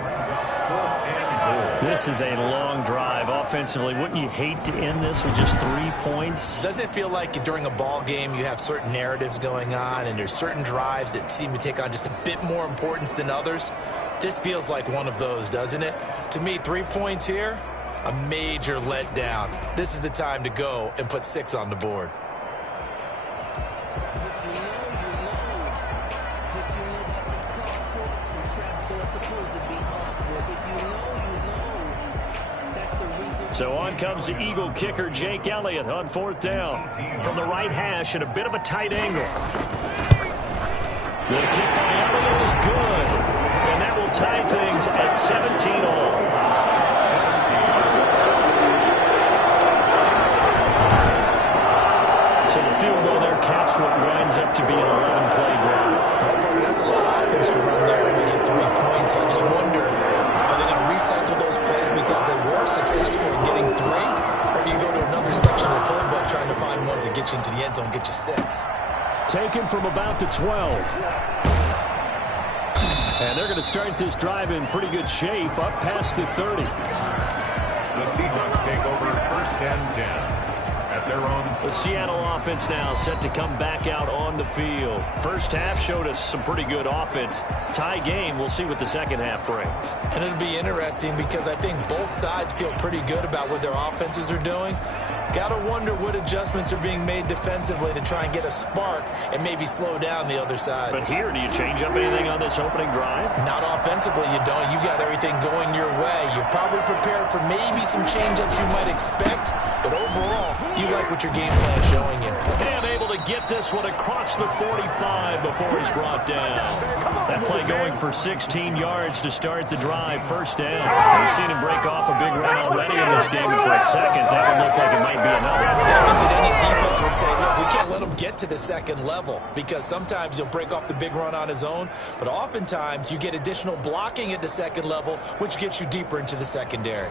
This is a long drive offensively. Wouldn't you hate to end this with just 3 points? Doesn't it feel like during a ball game you have certain narratives going on and there's certain drives that seem to take on just a bit more importance than others? This feels like one of those, doesn't it? To me, 3 points here, a major letdown. This is the time to go and put 6 on the board. So on comes the Eagle kicker, Jake Elliott, on fourth down. From the right hash at a bit of a tight angle. The kick by Elliott is good. And that will tie things at 17-all. So the field goal there caps what winds up to be an 11-play drive. That's a lot of offense to run there when we get 3 points. So I just wonder, are they going to recycle those plays because they were successful in getting 3? Or do you go to another section of the playbook trying to find ones that get you into the end zone, get you 6? Taken from about the 12. And they're going to start this drive in pretty good shape up past the 30. The Seahawks take over first and 10. The Seattle offense now set to come back out on the field. First half showed us some pretty good offense. Tie game, we'll see what the second half brings. And it'll be interesting because I think both sides feel pretty good about what their offenses are doing. Got to wonder what adjustments are being made defensively to try and get a spark and maybe slow down the other side. But here, do you change up anything on this opening drive? Not offensively, you don't. You got everything going your way. You've probably prepared for maybe some change-ups you might expect, but overall, you like what your game plan is showing you. And able to get this one across the 45 before he's brought down. That play going for 16 yards to start the drive. First down. We've seen him break off a big run already in this game, and for a second, that would look like it might be enough. That meant that any defense would say, look, we can't let him get to the second level because sometimes he'll break off the big run on his own, but oftentimes you get additional blocking at the second level, which gets you deeper into the secondary.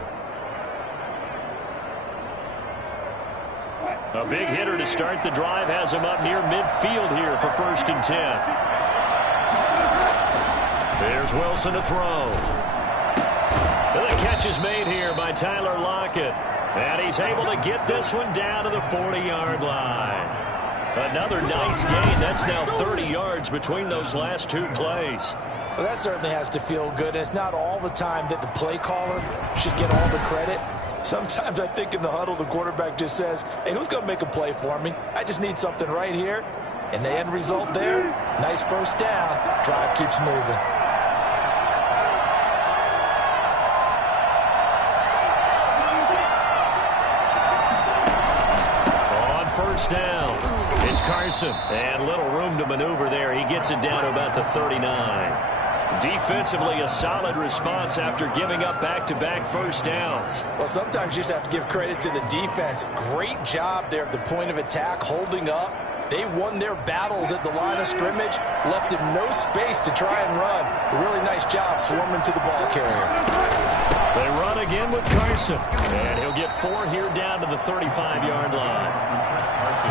A big hitter to start the drive has him up near midfield here for first and 10. There's Wilson to throw. And the catch is made here by Tyler Lockett. And he's able to get this one down to the 40-yard line. Another nice gain. That's now 30 yards between those last 2 plays. Well, that certainly has to feel good. It's not all the time that the play caller should get all the credit. Sometimes I think in the huddle, the quarterback just says, hey, who's going to make a play for me? I just need something right here. And the end result there, nice first down. Drive keeps moving. First down. It's Carson. And little room to maneuver there. He gets it down to about the 39. Defensively, a solid response after giving up back-to-back first downs. Well, sometimes you just have to give credit to the defense. Great job there at the point of attack, holding up. They won their battles at the line of scrimmage, left him no space to try and run. A really nice job swarming to the ball carrier. They run again with Carson. And he'll get 4 here down to the 35-yard line.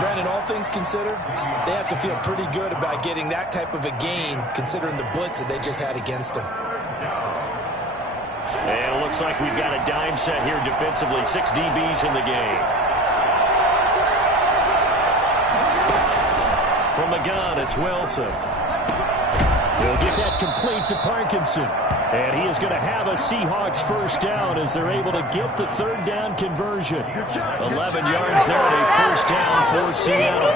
Brandon, all things considered, they have to feel pretty good about getting that type of a gain, considering the blitz that they just had against them. And it looks like we've got a dime set here defensively. 6 DBs in the game. From the gun, it's Wilson. He'll get that complete to Parkinson. And he is going to have a Seahawks first down as they're able to get the third down conversion. 11 yards there and a first down for Seattle. A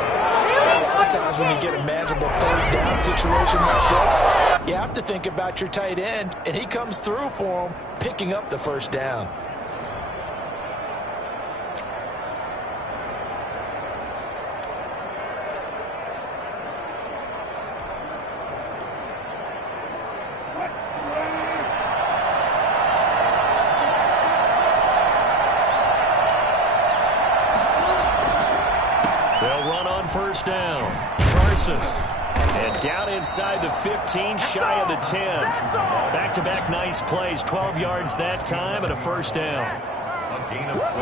lot of times when you get a manageable third down situation like this, you have to think about your tight end, and he comes through for him, picking up the first down. They'll run on first down. Carson. And down inside the 15, shy of the 10. Back-to-back nice plays. 12 yards that time and a first down. A gain of 12.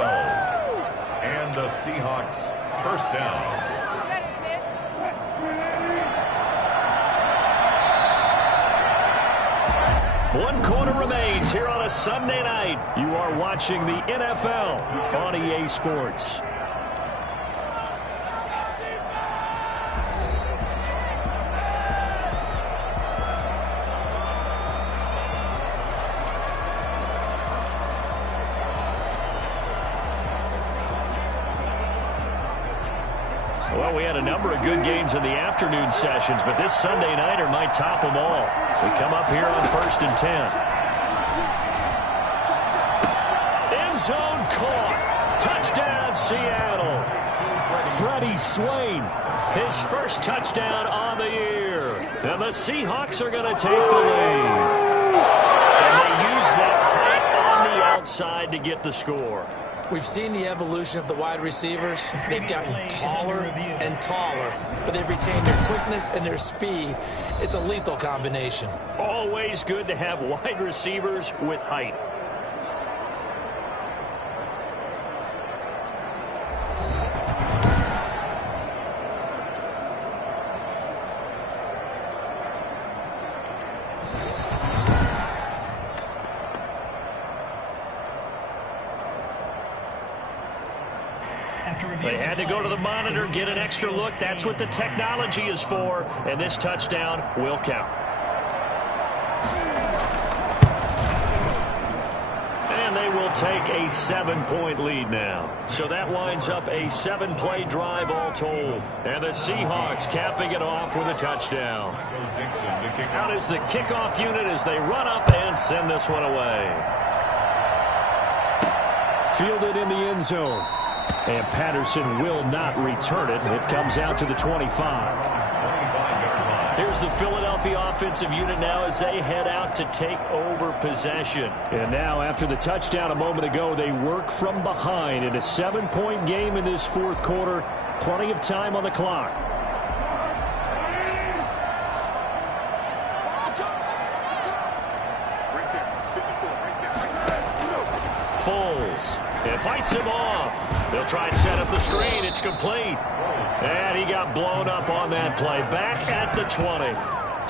And the Seahawks first down. One quarter remains here on a Sunday night. You are watching the NFL on EA Sports. Well, we had a number of good games in the afternoon sessions, but this Sunday nighter might top them all. So we come up here on 1st and 10. End zone caught. Touchdown, Seattle. Freddie Swain, his first touchdown on the year. And the Seahawks are going to take the lead. And they use that height on the outside to get the score. We've seen the evolution of the wide receivers. They've gotten taller and taller, but they've retained their quickness and their speed. It's a lethal combination. Always good to have wide receivers with height. They had to go to the monitor, get an extra look. That's what the technology is for. And this touchdown will count. And they will take a 7-point lead now. So that winds up a 7-play drive all told. And the Seahawks capping it off with a touchdown. Out is the kickoff unit as they run up and send this one away. Fielded in the end zone. And Patterson will not return it. It comes out to the 25. Here's the Philadelphia offensive unit now as they head out to take over possession. And now after the touchdown a moment ago, they work from behind in a 7-point game in this fourth quarter. Plenty of time on the clock. Foles. It fights him off. They'll try and set up the screen. It's complete. And he got blown up on that play. Back at the 20.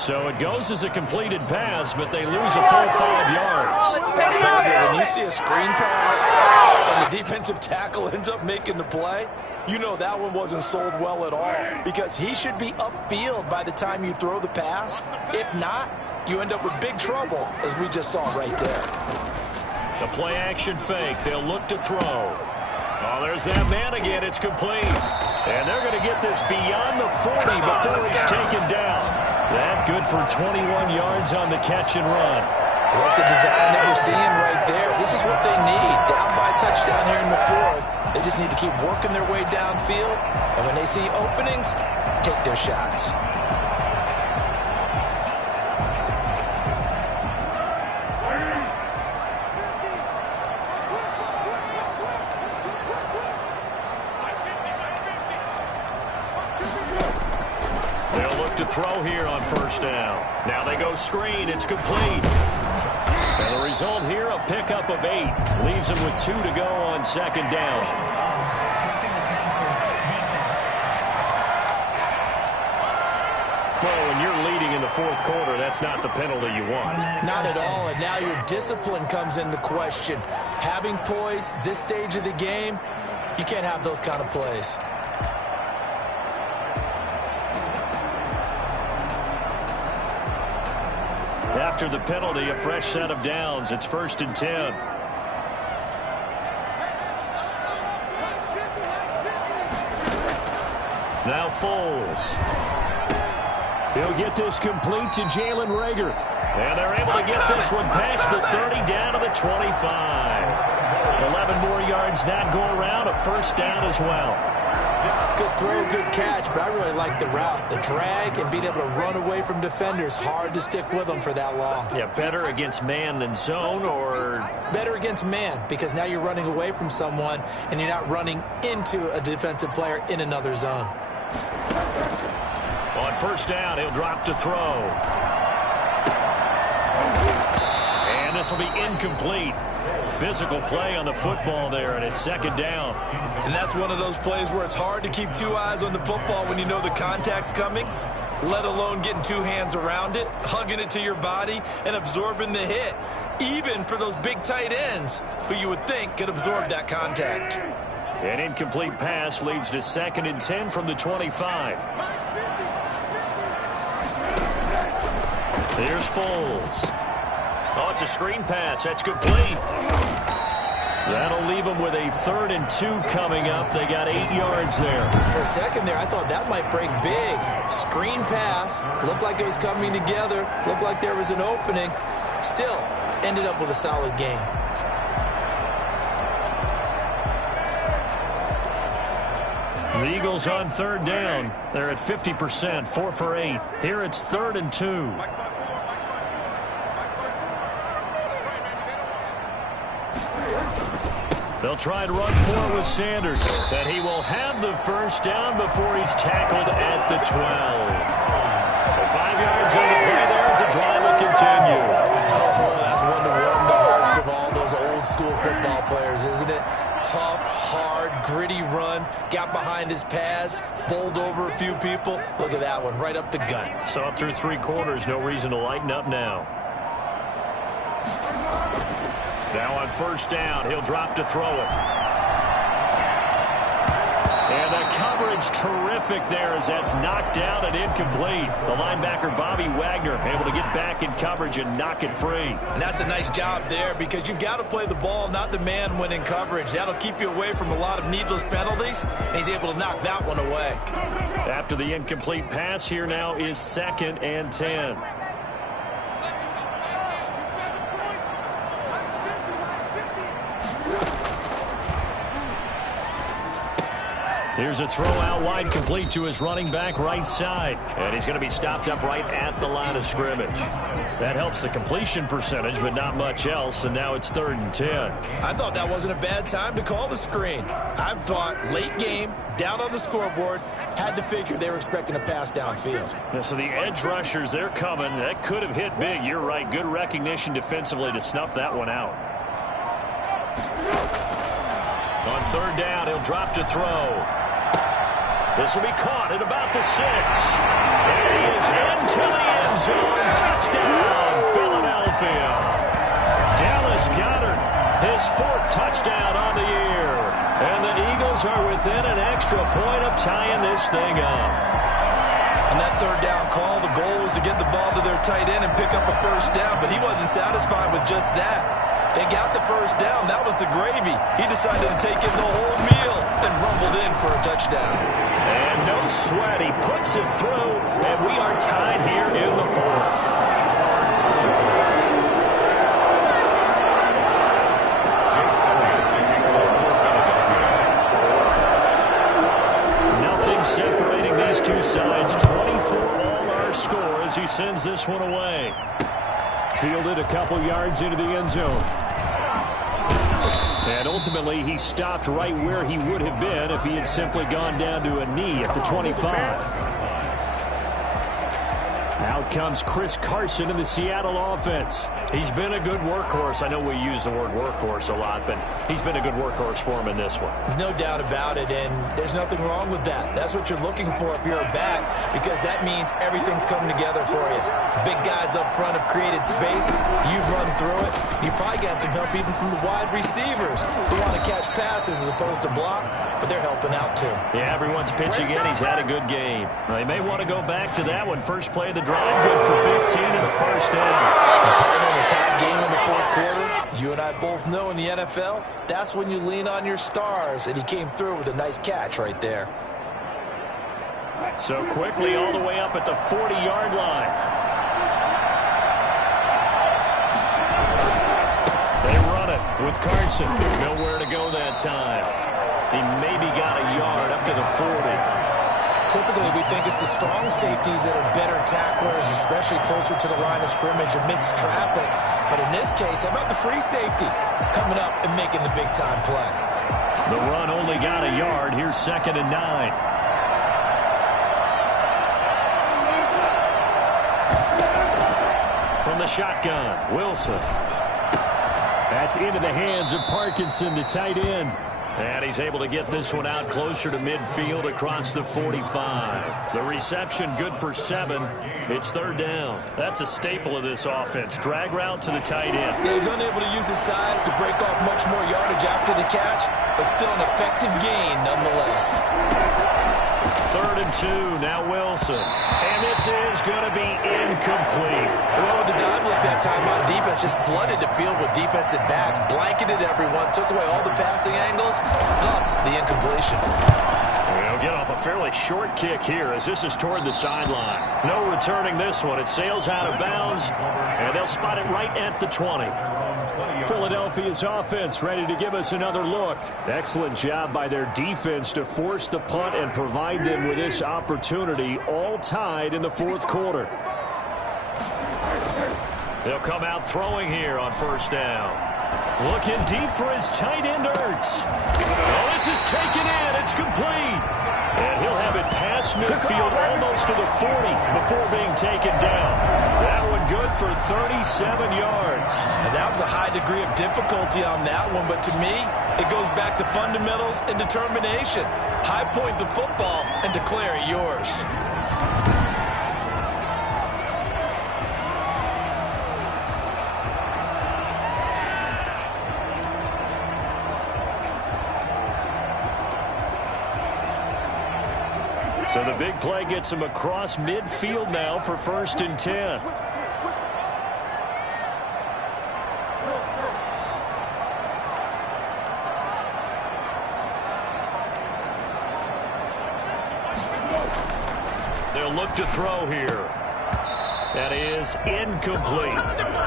So it goes as a completed pass, but they lose a full 5 yards. When you see a screen pass and the defensive tackle ends up making the play, you know that one wasn't sold well at all because he should be upfield by the time you throw the pass. If not, you end up with big trouble, as we just saw right there. The play action fake. They'll look to throw. Oh, there's that man again. It's complete. And they're going to get this beyond the 40 before he's taken down. That good for 21 yards on the catch and run. What the design that we're seeing right there. This is what they need. Down by a touchdown here in the fourth. They just need to keep working their way downfield. And when they see openings, take their shots. Throw here on first down. Now they go screen. It's complete. And the result here, a pickup of 8. Leaves them with 2 to go on second down. Well, when you're leading in the fourth quarter, that's not the penalty you want. Not at all, and now your discipline comes into question. Having poise this stage of the game, you can't have those kind of plays. After the penalty, a fresh set of downs. It's 1st and 10. Now Foles. He'll get this complete to Jalen Reagor. And they're able to get this one past the 30 down to the 25. 11 more yards that go around, a first down as well. Good throw, good catch, but I really like the route. The drag and being able to run away from defenders, hard to stick with them for that long. Yeah, better against man than zone, or? Better against man, because now you're running away from someone and you're not running into a defensive player in another zone. On first down, he'll drop to throw. And this will be incomplete. Physical play on the football there, and it's 2nd down. And that's one of those plays where it's hard to keep two eyes on the football when you know the contact's coming, let alone getting two hands around it, hugging it to your body, and absorbing the hit, even for those big tight ends who you would think could absorb that contact. An incomplete pass leads to 2nd and 10 from the 25. Here's Foles. Oh, it's a screen pass. That's complete. That'll leave them with a 3rd and 2 coming up. They got 8 yards there. For a second there, I thought that might break big. Screen pass. Looked like it was coming together. Looked like there was an opening. Still, ended up with a solid game. The Eagles on 3rd down. They're at 50%, 4 for 8. Here it's 3rd and 2. They'll try to run forward with Sanders, and he will have the first down before he's tackled at the 12. 5 yards on the play there as the drive will continue. Oh, that's one to warm the hearts of all those old school football players, isn't it? Tough, hard, gritty run, got behind his pads, bowled over a few people. Look at that one, right up the gut. So up through 3 quarters, no reason to lighten up now. Now on first down, he'll drop to throw it. And the coverage terrific there as that's knocked down and incomplete. The linebacker, Bobby Wagner, able to get back in coverage and knock it free. And that's a nice job there because you've got to play the ball, not the man when in coverage. That'll keep you away from a lot of needless penalties, and he's able to knock that one away. After the incomplete pass, here now is 2nd and 10. Here's a throw out wide, complete to his running back right side. And he's going to be stopped up right at the line of scrimmage. That helps the completion percentage, but not much else. And now it's 3rd and 10. I thought that wasn't a bad time to call the screen. I thought late game, down on the scoreboard, had to figure they were expecting a pass downfield. Yeah, so the edge rushers, they're coming. That could have hit big. You're right. Good recognition defensively to snuff that one out. On 3rd down, he'll drop to throw. This will be caught at about the 6. And he is into the end zone. Touchdown, Philadelphia. Dallas Goedert, his 4th touchdown on the year. And the Eagles are within an extra point of tying this thing up. On that 3rd down call, the goal was to get the ball to their tight end and pick up a first down, but he wasn't satisfied with just that. They got the first down. That was the gravy. He decided to take in the whole meal and rumbled in for a touchdown. And no sweat. He puts it through, and we are tied here in the 4th. Nothing separating these two sides. 24 all our score as he sends this one away. Fielded a couple yards into the end zone. And ultimately, he stopped right where he would have been if he had simply gone down to a knee at the 25. Now Out comes Chris Carson in the Seattle offense. He's been a good workhorse. I know we use the word workhorse a lot, but he's been a good workhorse for him in this one. No doubt about it, and there's nothing wrong with that. That's what you're looking for if you're a back, because that means everything's coming together for you. Big guys up front have created space. You've run through it. You've probably got some help even from the wide receivers who want to catch passes as opposed to block, but they're helping out too. Yeah, everyone's pitching in. He's had a good game. They may want to go back to that one. First play of the drive, good for 15 in the first down. In a tight game in the fourth quarter, you and I both know in the NFL, that's when you lean on your stars, and he came through with a nice catch right there. So quickly all the way up at the 40-yard line. They run it with Carson. Nowhere to go that time. He maybe got a yard up to the 40. Typically, we think it's the strong safeties that are better tacklers, especially closer to the line of scrimmage amidst traffic. But in this case, how about the free safety coming up and making the big-time play? The run only got a yard. Here's 2nd and 9. From the shotgun, Wilson. That's into the hands of Parkinson, the tight end. And he's able to get this one out closer to midfield across the 45. The reception good for 7. It's 3rd down. That's a staple of this offense. Drag route to the tight end. Yeah, he's unable to use his size to break off much more yardage after the catch, but still an effective gain nonetheless. 3rd and 2, now Wilson. And this is going to be incomplete. Well, with the dime look that time on defense, just flooded the field with defensive backs, blanketed everyone, took away all the passing angles, thus the incompletion. We'll get off a fairly short kick here as this is toward the sideline. No returning this one. It sails out of bounds, and they'll spot it right at the 20. Philadelphia's offense ready to give us another look. Excellent job by their defense to force the punt and provide them with this opportunity, all tied in the 4th quarter. They'll come out throwing here on 1st down. Looking deep for his tight end, Ertz. Oh, this is taken in. It's complete. And he'll have it past midfield almost to the 40 before being taken down. That one good for 37 yards. And that was a high degree of difficulty on that one, but to me, it goes back to fundamentals and determination. High point the football and declare it yours. So the big play gets him across midfield now for 1st and 10. They'll look to throw here. That is incomplete.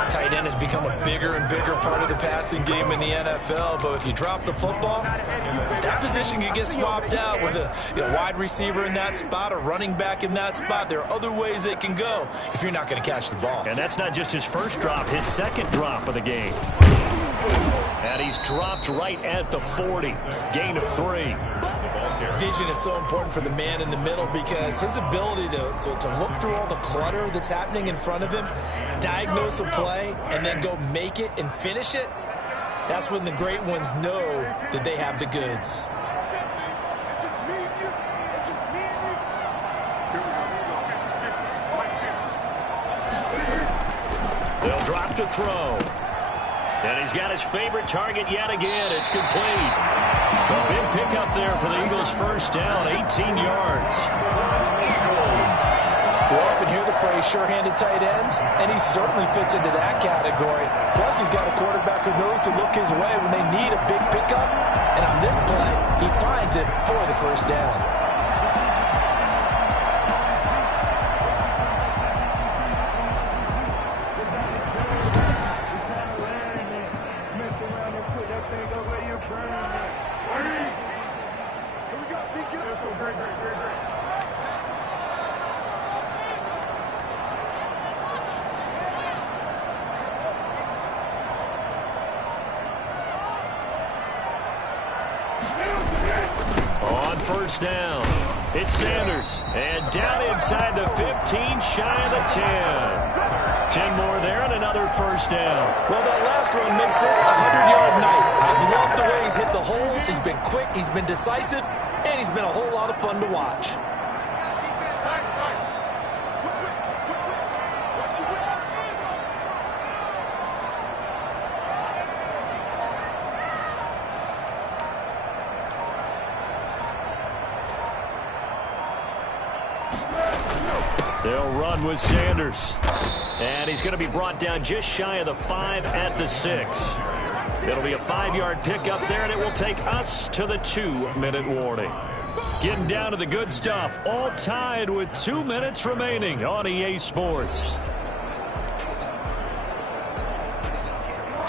Tight end has become a bigger and bigger part of the passing game in the NFL, but if you drop the football, that position can get swapped out with a wide receiver in that spot, a running back in that spot. There are other ways it can go if you're not going to catch the ball. And that's not just his first drop, his 2nd drop of the game. And he's dropped right at the 40. Gain of 3. Vision is so important for the man in the middle because his ability to look through all the clutter that's happening in front of him, diagnose a play, and then go make it and finish it, that's when the great ones know that they have the goods. They'll drop to throw. And he's got his favorite target yet again. It's complete. A big pickup there for the Eagles' 1st down, 18 yards. We often hear the phrase sure-handed tight ends, and he certainly fits into that category. Plus, he's got a quarterback who knows to look his way when they need a big pickup. And on this play, he finds it for the 1st down. On 1st down, It's Sanders. And down inside the 15, shy of the 10. 10 more there and another first down. Well, that last run makes this a 100-yard night. I love the way he's hit the holes. He's been quick, he's been decisive, and he's been a whole lot of fun to watch. They'll run with Sanders. And he's going to be brought down just shy of the 5 at the 6. It'll be a 5-yard pickup there, and it will take us to the 2-minute warning. Getting down to the good stuff. All tied with 2 minutes remaining on EA Sports.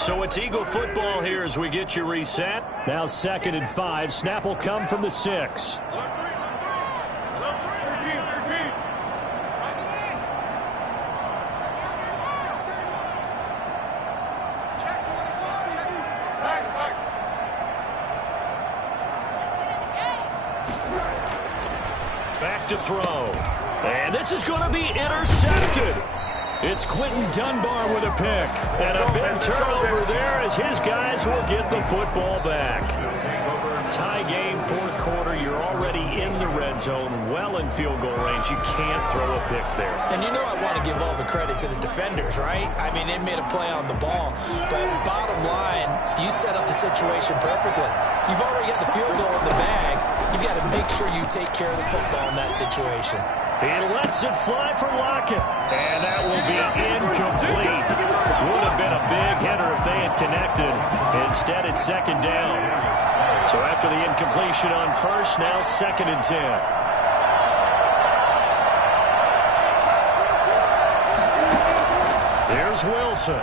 So it's Eagle football here as we get you reset. Now 2nd and 5. Snap will come from the 6. Back to throw. And this is going to be intercepted. It's Quentin Dunbar with a pick. And a big turnover there as his guys will get the football back. Tie game, 4th quarter. You're already in the red zone, well in field goal range. You can't throw a pick there. And you know I want to give all the credit to the defenders, right? I mean, they made a play on the ball. But bottom line, you set up the situation perfectly. You've already got the field goal in the bag. You've got to make sure you take care of the football in that situation. He lets it fly for Lockett. And that will be incomplete. Would have been a big hitter if they had connected. Instead, it's 2nd down. So after the incompletion on 1st, now 2nd and 10. Here's Wilson.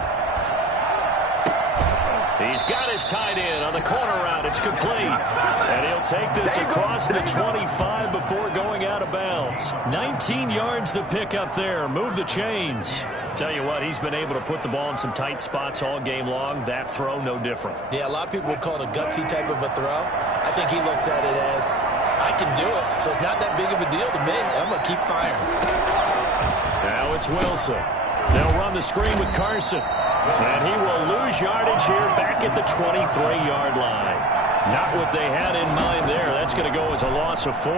He's got his tight end on the corner route. It's complete. And he'll take this across the 25 before going out of bounds. 19 yards the pick up there. Move the chains. Tell you what, he's been able to put the ball in some tight spots all game long. That throw, no different. Yeah, a lot of people would call it a gutsy type of a throw. I think he looks at it as, I can do it, so it's not that big of a deal to me. I'm going to keep firing. Now it's Wilson. They'll run the screen with Carson. And he will lose yardage here back at the 23-yard line. Not what they had in mind there. That's going to go as a loss of 4.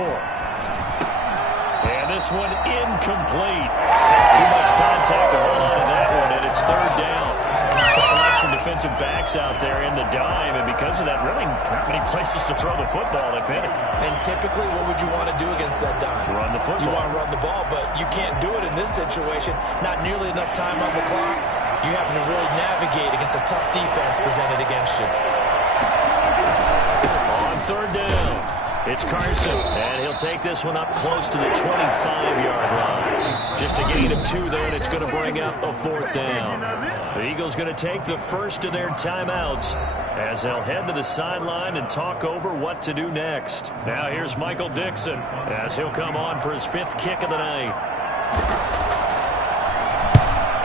And this one incomplete. Too much contact to hold on to that one, and it's 3rd down. A couple extra defensive backs out there in the dime, and because of that, really not many places to throw the football, if any. And typically, what would you want to do against that dime? Run the football. You want to run the ball, but you can't do it in this situation. Not nearly enough time on the clock. You having to really navigate against a tough defense presented against you. On 3rd down, it's Carson, and he'll take this one up close to the 25-yard line. Just a gain of 2 there, and it's going to bring up a 4th down. The Eagles going to take the first of their timeouts as they'll head to the sideline and talk over what to do next. Now here's Michael Dixon as he'll come on for his 5th kick of the night.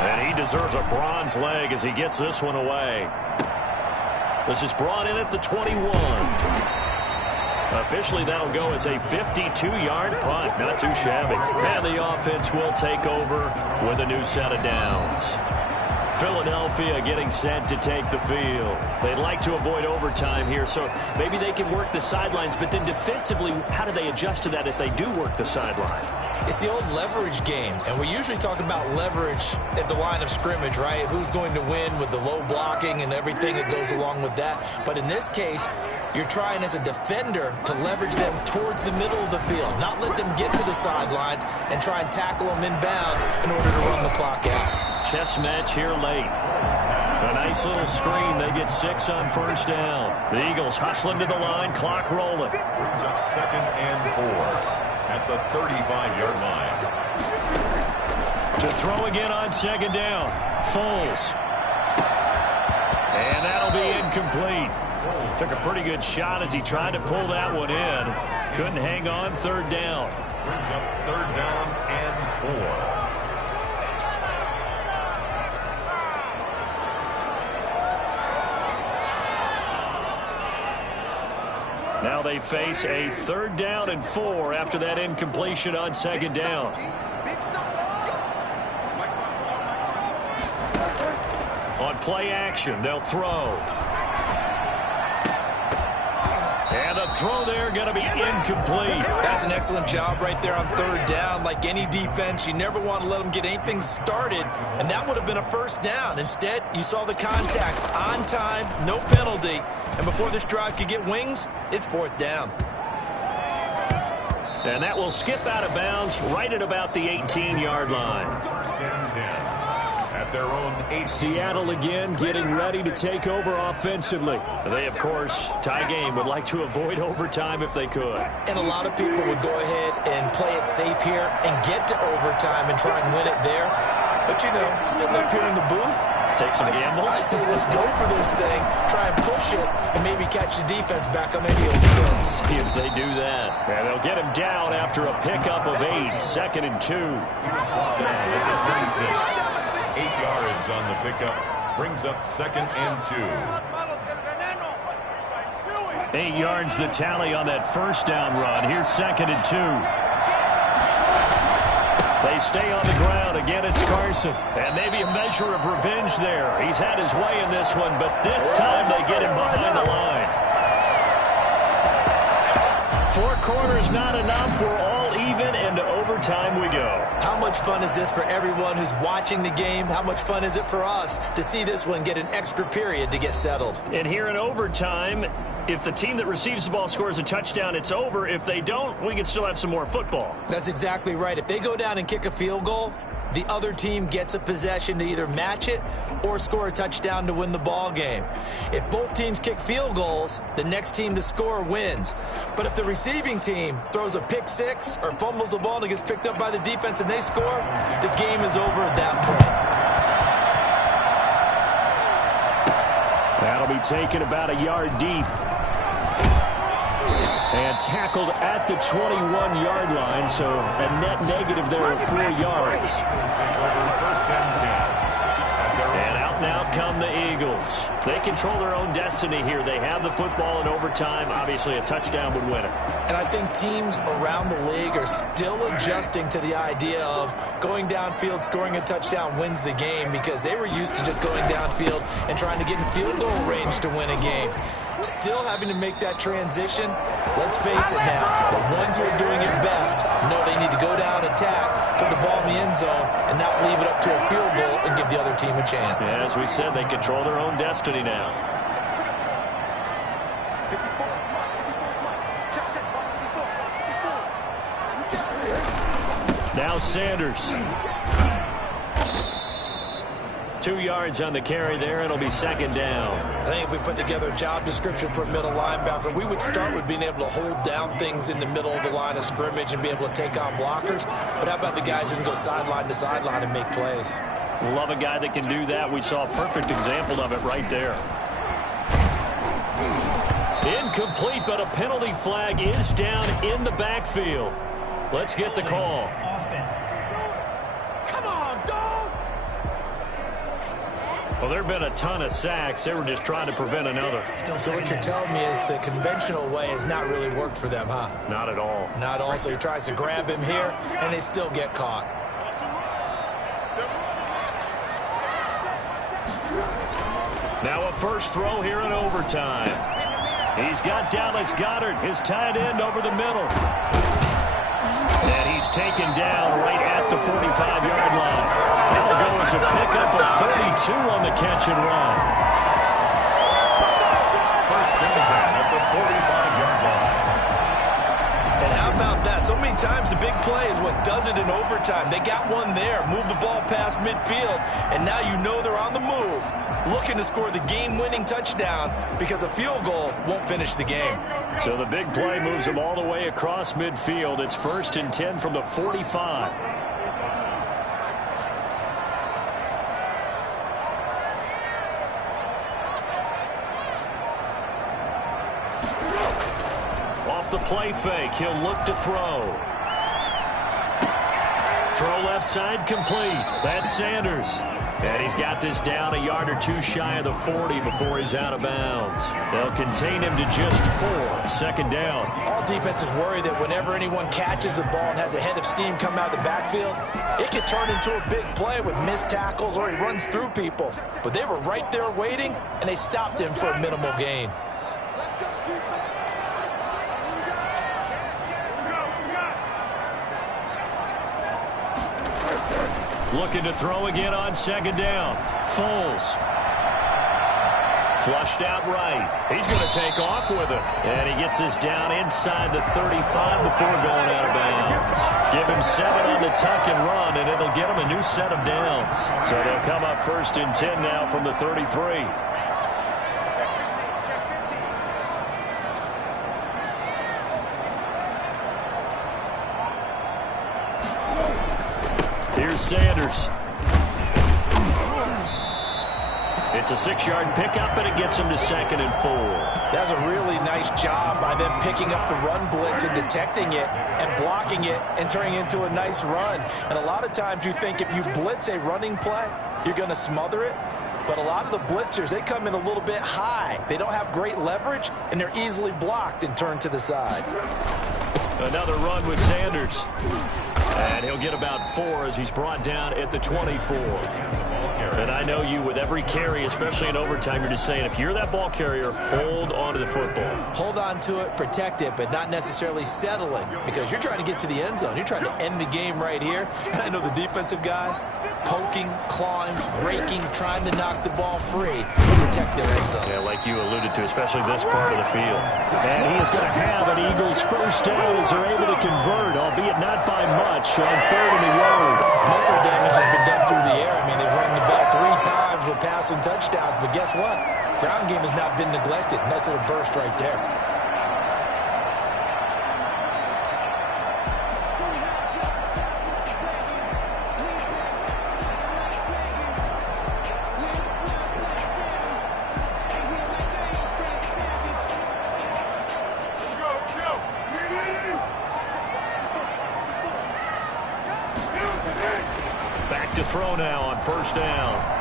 And he deserves a bronze leg as he gets this one away. This is brought in at the 21. Officially, that'll go as a 52-yard punt. Not too shabby. And the offense will take over with a new set of downs. Philadelphia getting set to take the field. They'd like to avoid overtime here, so maybe they can work the sidelines, but then defensively, how do they adjust to that if they do work the sideline? It's the old leverage game, and we usually talk about leverage at the line of scrimmage, right? Who's going to win with the low blocking and everything that goes along with that. But in this case, you're trying as a defender to leverage them towards the middle of the field, not let them get to the sidelines and try and tackle them inbounds in order to run the clock out. Chess match here late. A nice little screen. They get 6 on 1st down. The Eagles hustling to the line, clock rolling. Brings up 2nd and 4 at the 35-yard line. To throw again on 2nd down. Foles. And that'll be incomplete. Took a pretty good shot as he tried to pull that one in. Couldn't hang on. 3rd down. Brings up 3rd down and 4. Now they face a 3rd down and 4 after that incompletion on 2nd down. On play action, they'll throw. And the throw there going to be incomplete. That's an excellent job right there on 3rd down. Like any defense, you never want to let them get anything started, and that would have been a 1st down. Instead, you saw the contact on time, no penalty, and before this drive could get wings, it's 4th down. And that will skip out of bounds right at about the 18-yard line. 1st and 10. At their own 8. Seattle again getting ready to take over offensively. They, of course, tie game, would like to avoid overtime if they could. And a lot of people would go ahead and play it safe here and get to overtime and try and win it there. But, you know, sitting up here in the booth, take some gambles. I say let's go for this thing, try and push it, and maybe catch the defense back on their heels again. If they do that, and they'll get him down after a pickup of 8, 2nd and 2. 8 yards on the pickup. Brings up 2nd and 2. 8 yards the tally on that 1st down run. Here's 2nd and 2. They stay on the ground. Again, it's Carson. And maybe a measure of revenge there. He's had his way in this one, but this time they get him behind the line. 4 quarters not enough. We're all even, and to overtime we go. How much fun is this for everyone who's watching the game? How much fun is it for us to see this one get an extra period to get settled? And here in overtime, if the team that receives the ball scores a touchdown, it's over. If they don't, we can still have some more football. That's exactly right. If they go down and kick a field goal, the other team gets a possession to either match it or score a touchdown to win the ball game. If both teams kick field goals, the next team to score wins. But if the receiving team throws a pick six or fumbles the ball and it gets picked up by the defense and they score, the game is over at that point. That'll be taken about a yard deep. And tackled at the 21-yard line, so a net negative there of 4 yards. And out and out come the Eagles. They control their own destiny here. They have the football in overtime. Obviously, a touchdown would win it. And I think teams around the league are still adjusting to the idea of going downfield, scoring a touchdown wins the game, because they were used to just going downfield and trying to get in field goal range to win a game. Still having to make that transition. Let's face it now, the ones who are doing it best know they need to go down, attack, put the ball in the end zone, and not leave it up to a field goal and give the other team a chance. Yeah, as we said, they control their own destiny now. Now Sanders. 2 yards on the carry there. It'll be 2nd down. I think if we put together a job description for a middle linebacker, we would start with being able to hold down things in the middle of the line of scrimmage and be able to take on blockers. But how about the guys who can go sideline to sideline and make plays? Love a guy that can do that. We saw a perfect example of it right there. Incomplete, but a penalty flag is down in the backfield. Let's get the call. Offense. Come on, dog! Well, there have been a ton of sacks. They were just trying to prevent another. So what you're telling me is the conventional way has not really worked for them, huh? Not at all. Not all. So he tries to grab him here, and they still get caught. Now a first throw here in overtime. He's got Dallas Goedert, his tight end, over the middle. And he's taken down right at the 45-yard line. That'll go as a pickup of 32 on the catch and run. First and 10 at the 45-yard line. And how about that? So many times the big play is what does it in overtime. They got one there, move the ball past midfield, and now you know they're on the move, looking to score the game-winning touchdown because a field goal won't finish the game. So the big play moves them all the way across midfield. It's 1st and 10 from the 45. Off the play fake, he'll look to throw. Throw left side complete. That's Sanders. And he's got this down a yard or two shy of the 40 before he's out of bounds. They'll contain him to just 4. Second down. All defenses worry that whenever anyone catches the ball and has a head of steam come out of the backfield, it can turn into a big play with missed tackles or he runs through people. But they were right there waiting, and they stopped him for a minimal gain. Looking to throw again on second down. Foles. Flushed out right. He's going to take off with it. And he gets this down inside the 35 before going out of bounds. Give him 7 on the tuck and run, and it'll get him a new set of downs. So they'll come up 1st and 10 now from the 33. Here's Sanders. It's a 6-yard pickup, and it gets him to 2nd and 4. That's a really nice job by them picking up the run blitz and detecting it and blocking it and turning it into a nice run. And a lot of times you think if you blitz a running play, you're going to smother it. But a lot of the blitzers, they come in a little bit high. They don't have great leverage, and they're easily blocked and turned to the side. Another run with Sanders. And he'll get about 4 as he's brought down at the 24. And I know you, with every carry, especially in overtime, you're just saying, if you're that ball carrier, hold on to the football. Hold on to it, protect it, but not necessarily settling, because you're trying to get to the end zone. You're trying to end the game right here. And I know the defensive guys, poking, clawing, raking, trying to knock the ball free to protect their end zone. Yeah, like you alluded to, especially this part of the field. And he is going to have an Eagles first down as they're able to convert, albeit not by much, on 3rd and a yard. Muscle damage has been done through the air. I mean, they've run the ball 3 times with passing touchdowns, but guess what? Ground game has not been neglected. Nice little burst right there. Back to throw now on 1st down.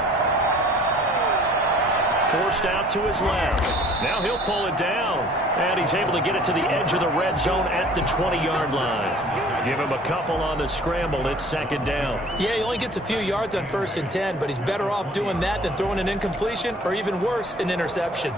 Forced out to his left. Now he'll pull it down. And he's able to get it to the edge of the red zone at the 20-yard line. Give him a couple on the scramble. It's 2nd down. Yeah, he only gets a few yards on 1st and 10, but he's better off doing that than throwing an incompletion or even worse, an interception.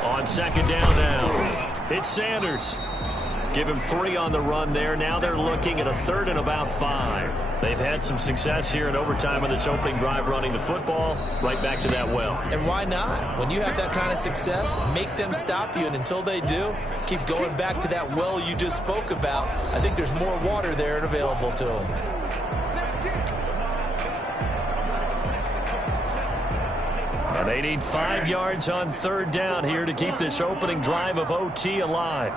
On 2nd down now, it's Sanders. Give him 3 on the run there. Now they're looking at a 3rd and about 5. They've had some success here in overtime on this opening drive running the football. Right back to that well. And why not? When you have that kind of success, make them stop you. And until they do, keep going back to that well you just spoke about. I think there's more water there and available to them. And they need 5 yards on 3rd down here to keep this opening drive of OT alive.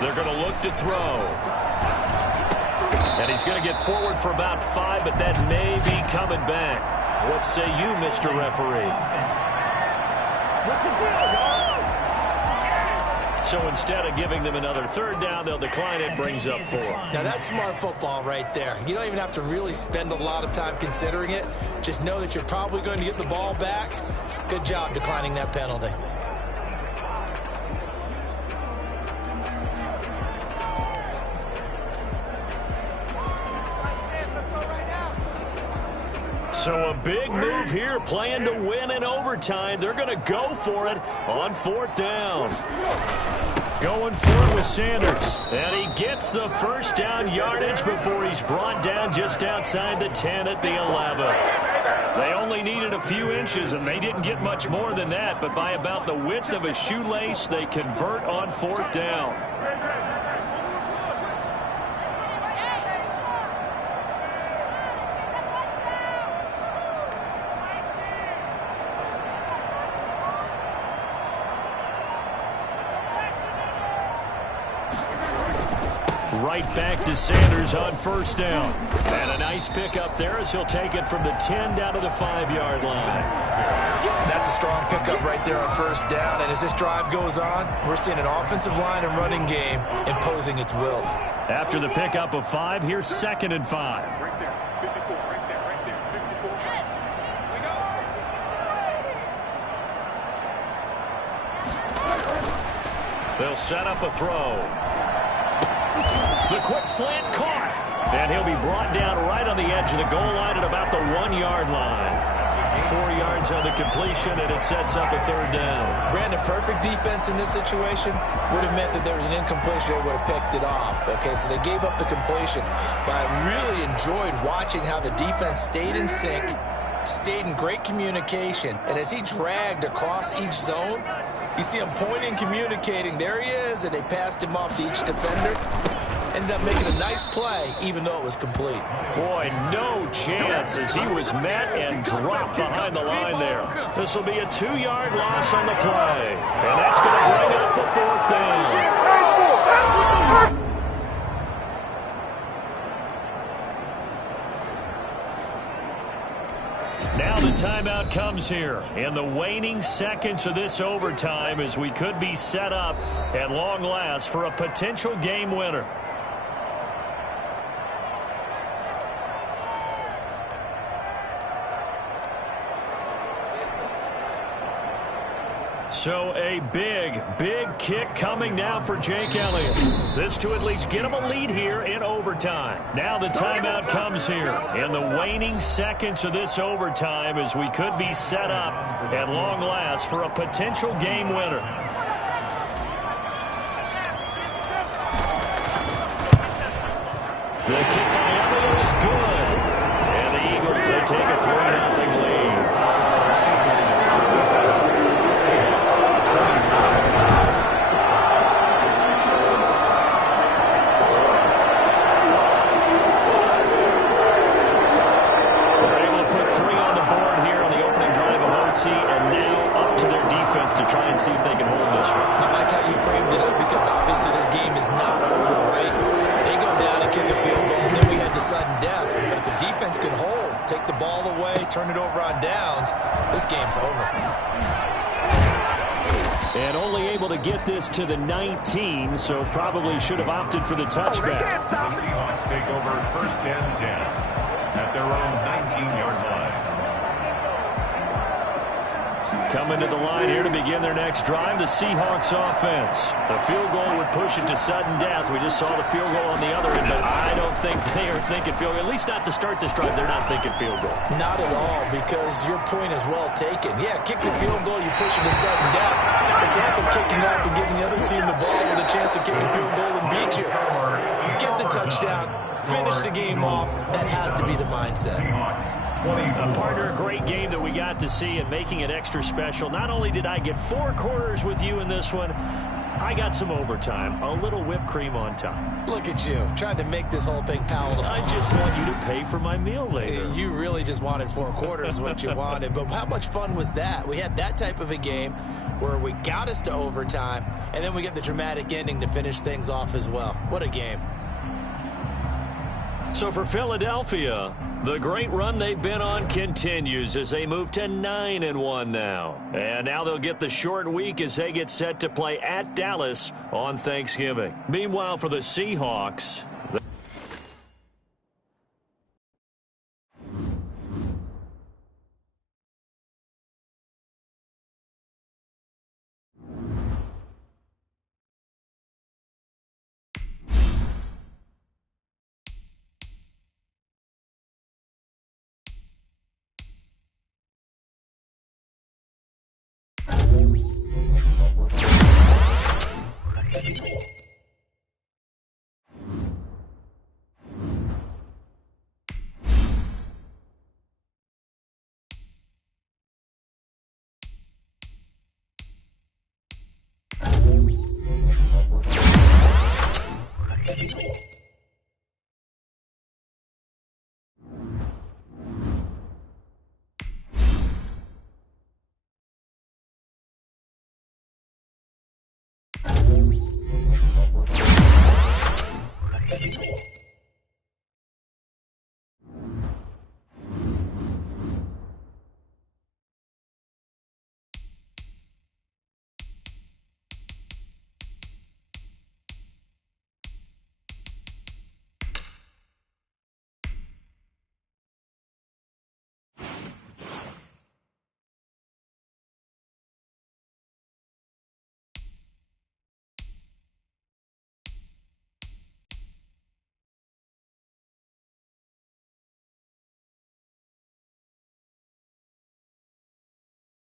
They're going to look to throw. And he's going to get forward for about 5, but that may be coming back. What say you, Mr. Referee? What's the deal, So instead of giving them another 3rd down, they'll decline it, brings up 4. Now, that's smart football right there. You don't even have to really spend a lot of time considering it. Just know that you're probably going to get the ball back. Good job declining that penalty. So a big move here, playing to win in overtime. They're going to go for it on 4th down. Going for it with Sanders. And he gets the first down yardage before he's brought down just outside the 10 at the 11. They only needed a few inches, and they didn't get much more than that. But by about the width of a shoelace, they convert on 4th down. Right back to Sanders on first down. And a nice pickup there as he'll take it from the 10 down to the 5-yard line. That's a strong pickup right there on first down. And as this drive goes on, we're seeing an offensive line and running game imposing its will. After the pickup of 5, here's 2nd and 5. Right there. 54, right there, right there. 54. They'll set up a throw. The quick slant caught. And he'll be brought down right on the edge of the goal line at about the 1-yard line. 4 yards on the completion, and it sets up a 3rd down. Brandon, perfect defense in this situation would have meant that there was an incompletion. They would have picked it off. Okay, so they gave up the completion. But I really enjoyed watching how the defense stayed in sync, stayed in great communication, and as he dragged across each zone, you see him pointing, communicating. There he is, and they passed him off to each defender. Ended up making a nice play, even though it was complete. Boy, no chance as he was met and dropped behind the line there. This will be a 2-yard loss on the play. And that's going to bring up the 4th down. Now the timeout comes here in the waning seconds of this overtime as we could be set up at long last for a potential game winner. So a big kick coming now for Jake Elliott. This to at least get him a lead here in overtime. Now the timeout comes here in the waning seconds of this overtime as we could be set up at long last for a potential game winner. The kick by Elliott is good. And the Eagles, they take a 3-0 lead. And now up to their defense to try and see if they can hold this one. I like how you framed it up because obviously this game is not over, right? They go down and kick a field goal, then we head to sudden death. But if the defense can hold, take the ball away, turn it over on downs, this game's over. And only able to get this to the 19, so probably should have opted for the touchback. The Seahawks take over 1st and 10 at their own 19-yard line. Coming to the line here to begin their next drive, the Seahawks offense. A field goal would push it to sudden death. We just saw the field goal on the other end, but I don't think they are thinking field goal. At least not to start this drive, they're not thinking field goal. Not at all, because your point is well taken. Yeah, kick the field goal, you push it to sudden death. But you're also kicking off and giving the other team the ball with a chance to kick a field goal and beat you. Get the touchdown, finish the game off. That has to be the mindset. A partner, a great game that we got to see and making it extra special. Not only did I get 4 quarters with you in this one, I got some overtime, a little whipped cream on top. Look at you, trying to make this whole thing palatable. I just want you to pay for my meal later. You really just wanted 4 quarters, what you wanted. But how much fun was that? We had that type of a game where we got us to overtime, and then we get the dramatic ending to finish things off as well. What a game. So for Philadelphia, the great run they've been on continues as they move to 9-1 now. And now they'll get the short week as they get set to play at Dallas on Thanksgiving. Meanwhile, for the Seahawks,